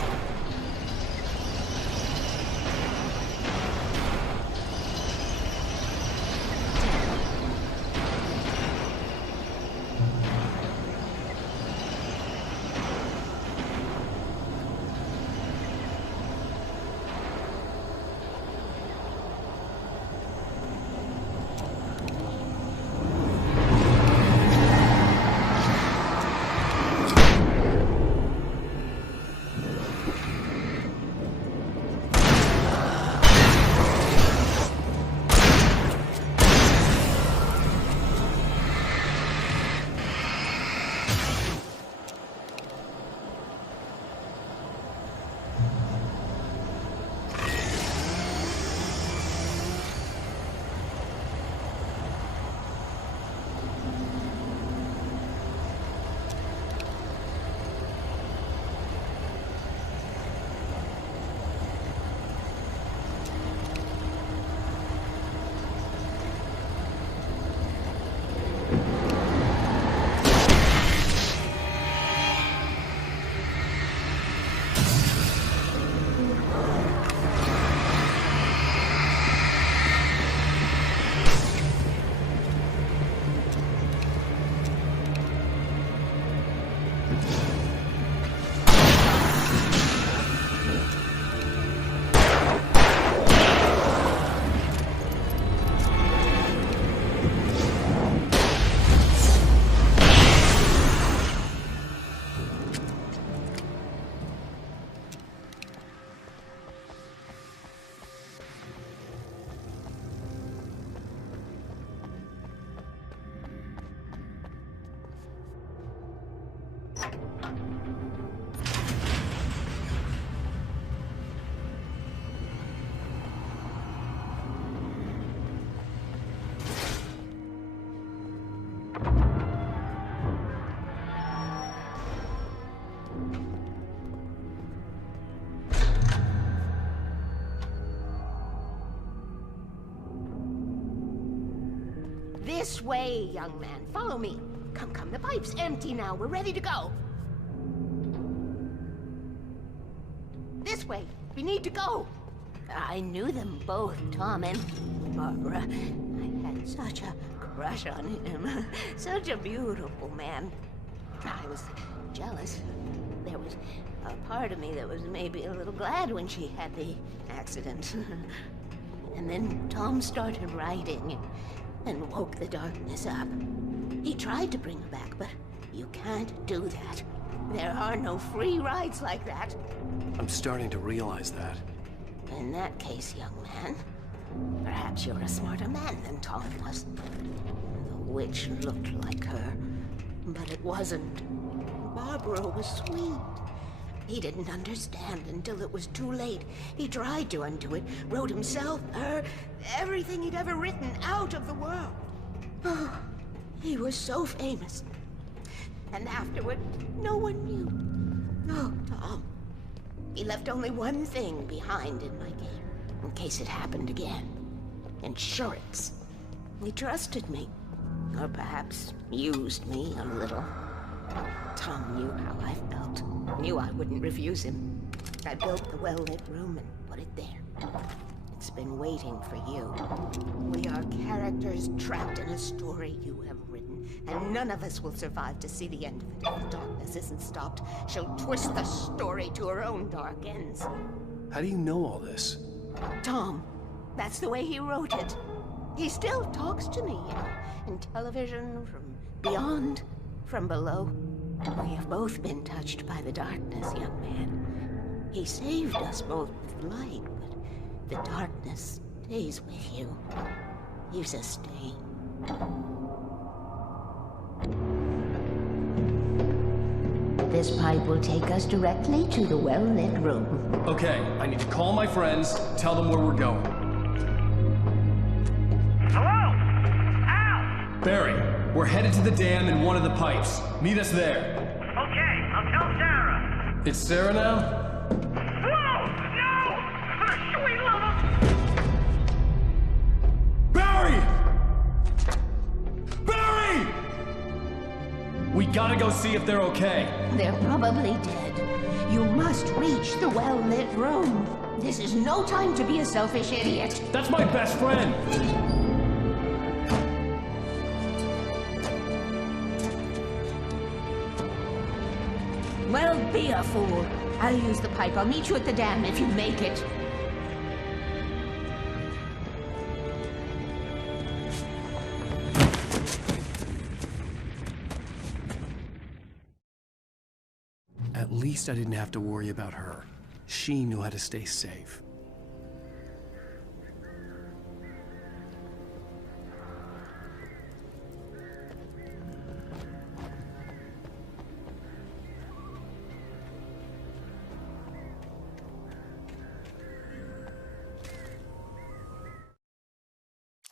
This way, young man. Follow me. Come, come. The pipe's empty now. We're ready to go. This way. We need to go. I knew them both, Tom and Barbara. I had such a crush on him. Such a beautiful man. I was jealous. There was a part of me that was maybe a little glad when she had the accident. And then Tom started writing and woke the darkness up. He tried to bring her back, but you can't do that. There are no free rides like that. I'm starting to realize that. In that case, young man, perhaps you're a smarter man than Tom was. The witch looked like her, but it wasn't. Barbara was sweet. He didn't understand until it was too late. He tried to undo it, wrote himself, her, everything he'd ever written out of the world. Oh, he was so famous. And afterward, no one knew. Oh, Tom. He left only one thing behind in my game, in case it happened again. Insurance. He trusted me. Or perhaps used me a little. Tom knew how I felt. Knew I wouldn't refuse him. I built the well-lit room and put it there. It's been waiting for you. We are characters trapped in a story you have written, and none of us will survive to see the end of it. If the darkness isn't stopped, she'll twist the story to her own dark ends. How do you know all this? Tom, that's the way he wrote it. He still talks to me in television, from beyond, from below. We have both been touched by the darkness, young man. He saved us both with light, but the darkness stays with you. Leaves a stain. This pipe will take us directly to the well-lit room. Okay, I need to call my friends, tell them where we're going. Hello? Al! Barry, We're headed to the dam in one of the pipes. Meet us there. Okay, I'll tell Sarah. It's Sarah now? Whoa! No! For the sweet love of... Barry! Barry! We gotta go see if they're okay. They're probably dead. You must reach the well-lit room. This is no time to be a selfish idiot. That's my best friend! Well, be a fool. I'll use the pipe. I'll meet you at the dam if you make it. At least I didn't have to worry about her. She knew how to stay safe.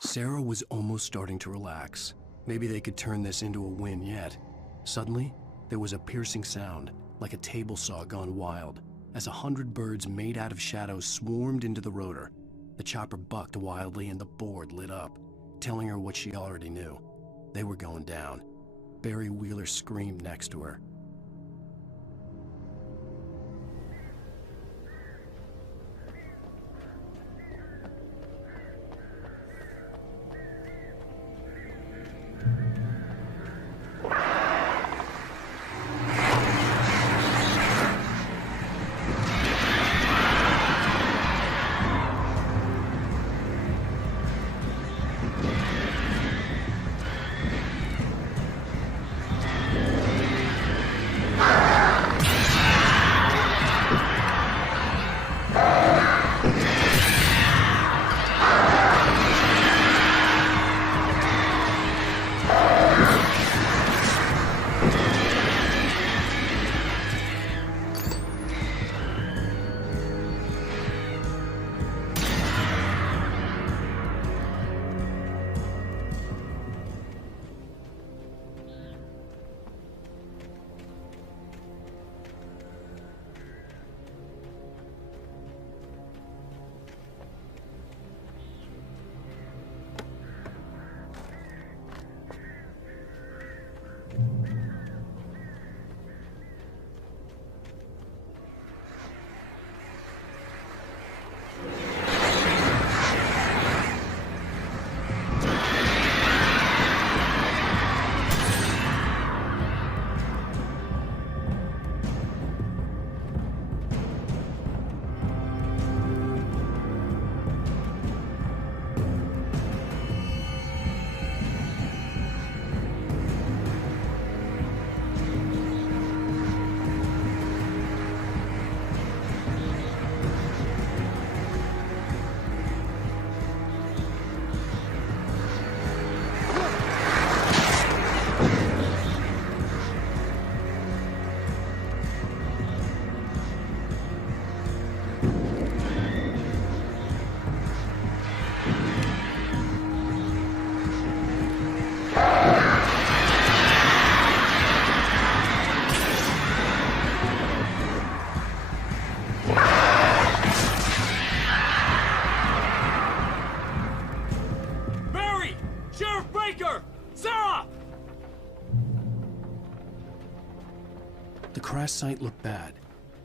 Sarah was almost starting to relax. Maybe they could turn this into a win yet. Suddenly, there was a piercing sound, like a table saw gone wild, as 100 birds made out of shadows swarmed into the rotor. The chopper bucked wildly and the board lit up, telling her what she already knew. They were going down. Barry Wheeler screamed next to her. The crash site looked bad,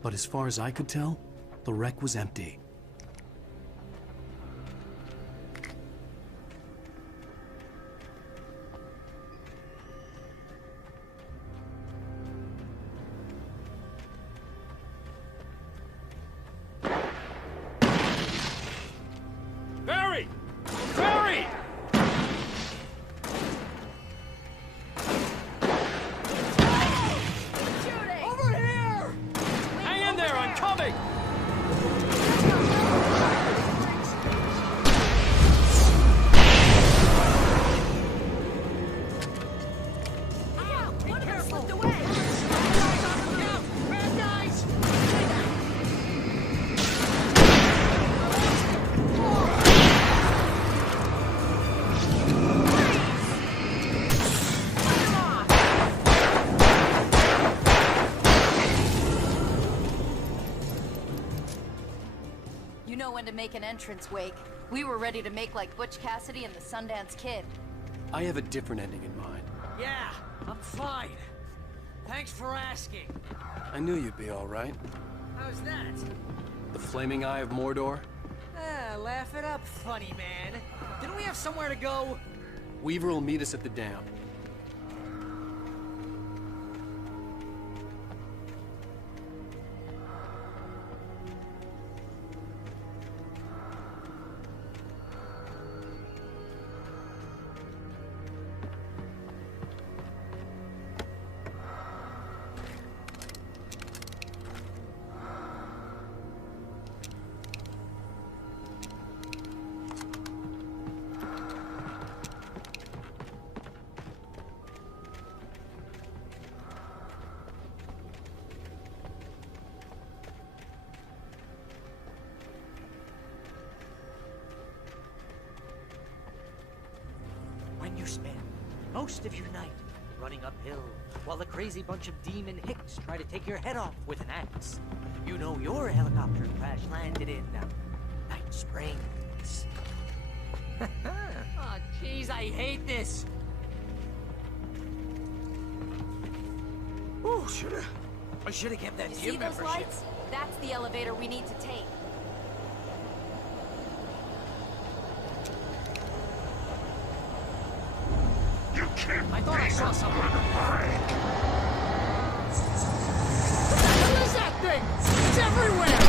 but as far as I could tell, the wreck was empty. Barry! Barry! Over here! Hang in there, I'm coming! when to make an entrance, Wake. We were ready to make like Butch Cassidy and the Sundance Kid. I have a different ending in mind. Yeah, I'm fine. Thanks for asking. I knew you'd be all right. How's that? The flaming eye of Mordor? Laugh it up, funny man. Didn't we have somewhere to go? Weaver will meet us at the dam. When you spend most of your night running uphill while the crazy bunch of demon hicks try to take your head off with an axe, you know your helicopter crash landed in Night Springs. Oh, jeez, I hate this. Ooh, I should have kept that You gym see those membership. lights? That's the elevator we need to take. You can't. I thought I saw something. What is that thing? It's everywhere!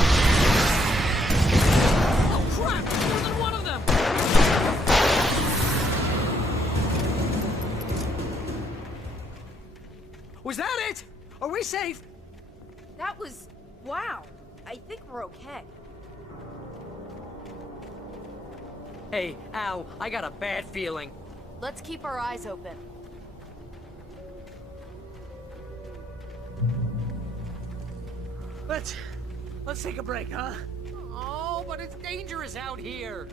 Oh crap! There's more than one of them! Was that it? Are we safe? That was... wow. I think we're okay. Hey, Al, I got a bad feeling. Let's keep our eyes open. Let's take a break, huh? Oh, but it's dangerous out here.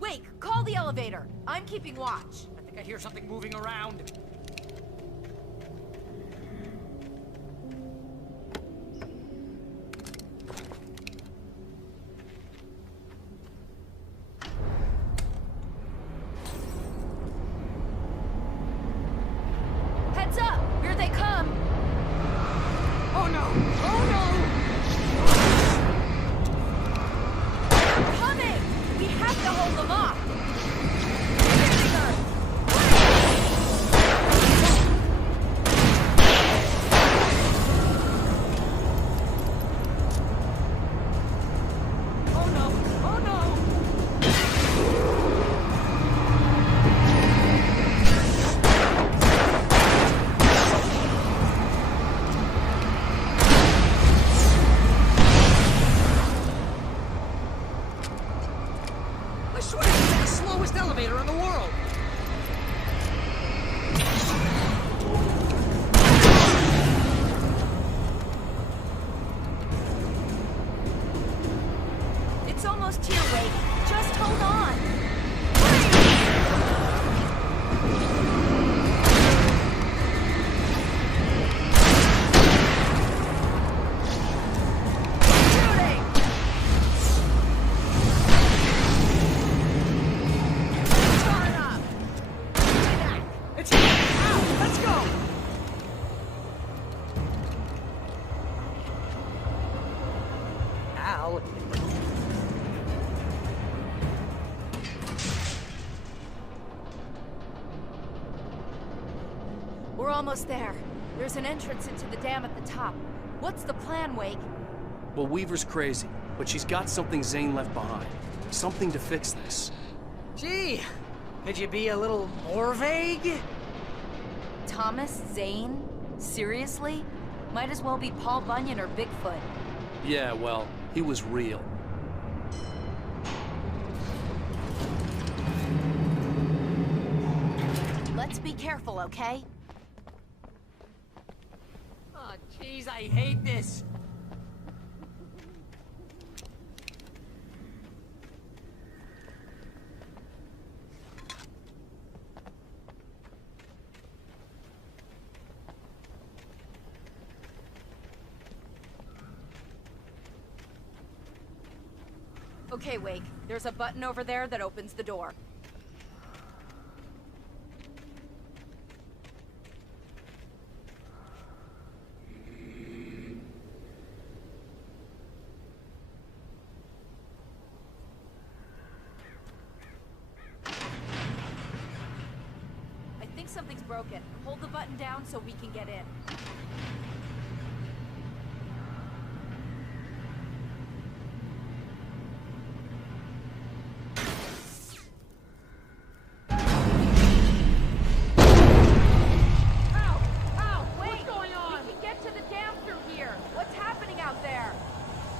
Wake, call the elevator. I'm keeping watch. I think I hear something moving around. Heads up! Here they come! Oh no! Oh Coming! We have to hold them off! Oh no! Oh no! I swear it's the slowest elevator in the world! It's almost here, Wake. Just hold on. Shooting! Turn up! It's here! Ow! Let's go! Al, We're almost there. There's an entrance into the dam at the top. What's the plan, Wake? Well, Weaver's crazy, but she's got something Zane left behind. Something to fix this. gee, could you be a little more vague? Thomas Zane? Seriously? Might as well be Paul Bunyan or Bigfoot. Yeah, well, he was real. Let's be careful, okay? Oh, jeez, I hate this. Okay, Wake. There's a button over there that opens the door. I think something's broken. Hold the button down so we can get in.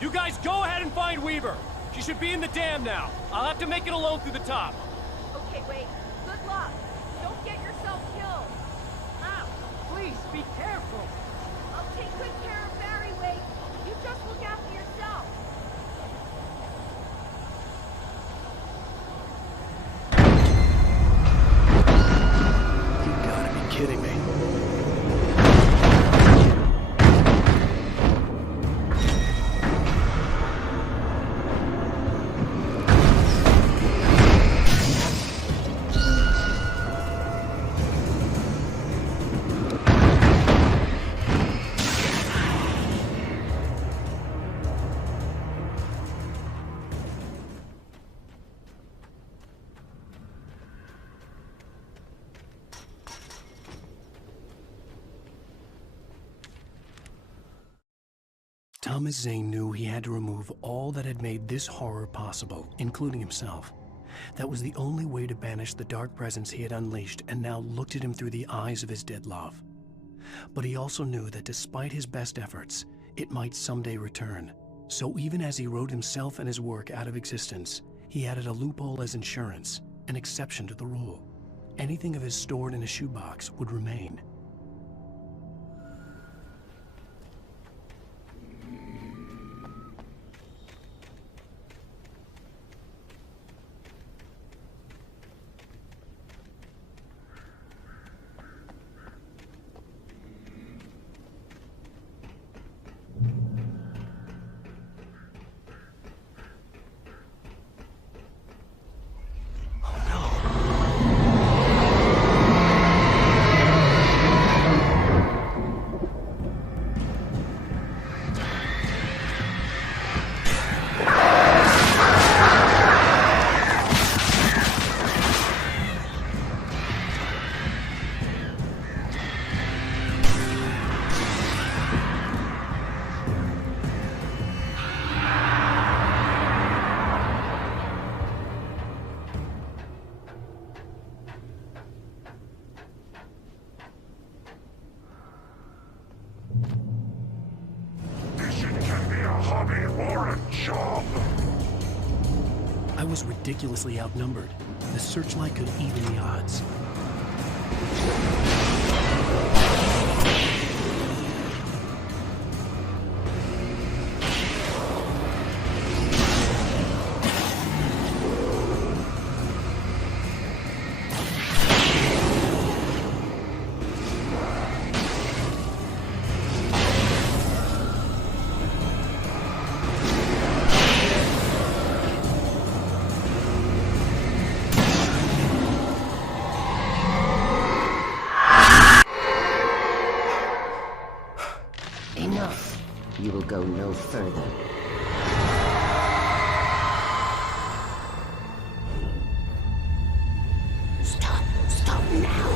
You guys go ahead and find Weaver. She should be in the dam now. I'll have to make it alone through the top. Okay, wait. Good luck. Don't get yourself killed. Ow! Please, be careful. I'll take good care of Barry, Wake. You just look after yourself. You gotta be kidding me. Thomas Zane knew he had to remove all that had made this horror possible, including himself. That was the only way to banish the dark presence he had unleashed and now looked at him through the eyes of his dead love. But he also knew that despite his best efforts, it might someday return. So even as he wrote himself and his work out of existence, he added a loophole as insurance, an exception to the rule. Anything of his stored in a shoebox would remain. I was ridiculously outnumbered. The searchlight could even the odds. Enough. You will go no further. Stop now.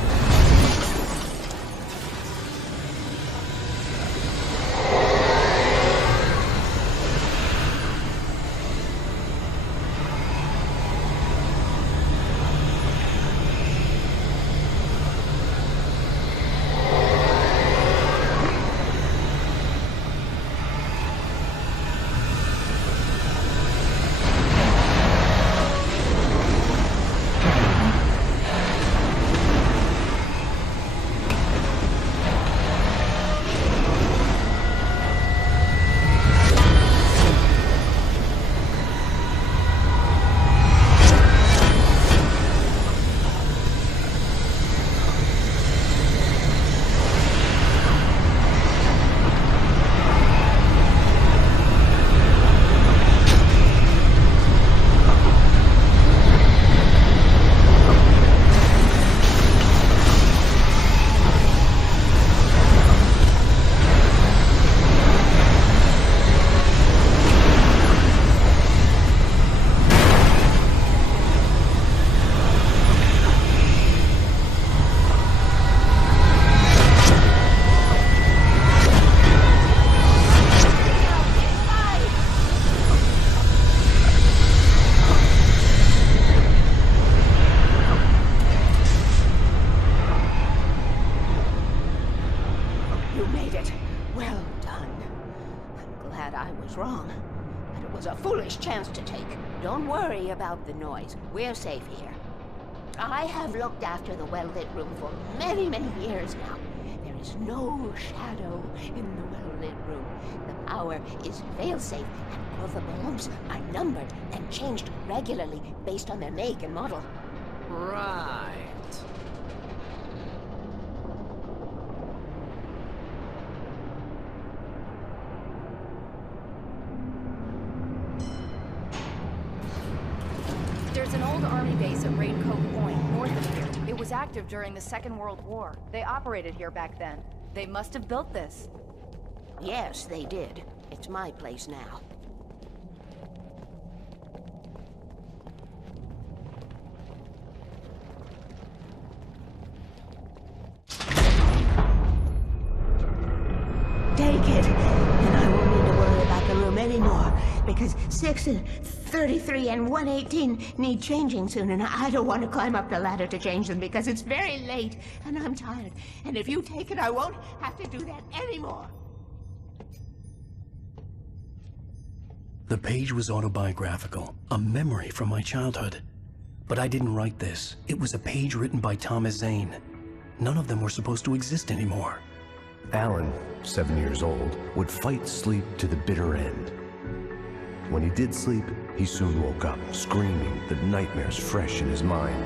made it. Well done. I'm glad I was wrong. But it was a foolish chance to take. Don't worry about the noise. We're safe here. I have looked after the well-lit room for many, many years now. There is no shadow in the well-lit room. The power is fail-safe, and all the bulbs are numbered and changed regularly based on their make and model. Right. There's an old army base at Raincoat Point, north of here. It was active during the Second World War. They operated here back then. They must have built this. Yes, they did. It's my place now. Take it, and I won't need to worry about the room anymore, because 6 and 33 and 118 need changing soon, and I don't want to climb up the ladder to change them because it's very late, and I'm tired. And if you take it, I won't have to do that anymore. The page was autobiographical, a memory from my childhood. But I didn't write this. It was a page written by Thomas Zane. None of them were supposed to exist anymore. Alan, 7 years old, would fight sleep to the bitter end. When he did sleep, he soon woke up, screaming, the nightmares fresh in his mind.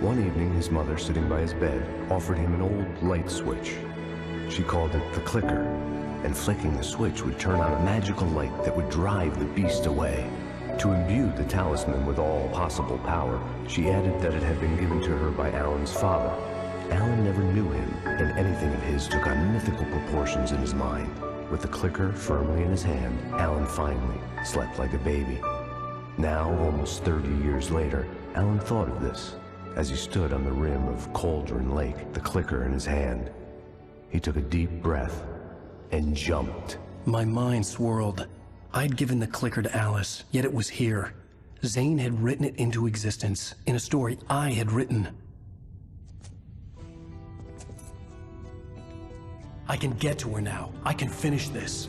One evening, his mother, sitting by his bed, offered him an old light switch. She called it the clicker, and flicking the switch would turn on a magical light that would drive the beast away. To imbue the talisman with all possible power, she added that it had been given to her by Alan's father. Alan never knew him, and anything of his took on mythical proportions in his mind. With the clicker firmly in his hand, Alan finally slept like a baby. Now, almost 30 years later, Alan thought of this as he stood on the rim of Cauldron Lake, the clicker in his hand. He took a deep breath and jumped. My mind swirled. I'd given the clicker to Alice, yet it was here. Zane had written it into existence in a story I had written. I can get to her now. I can finish this.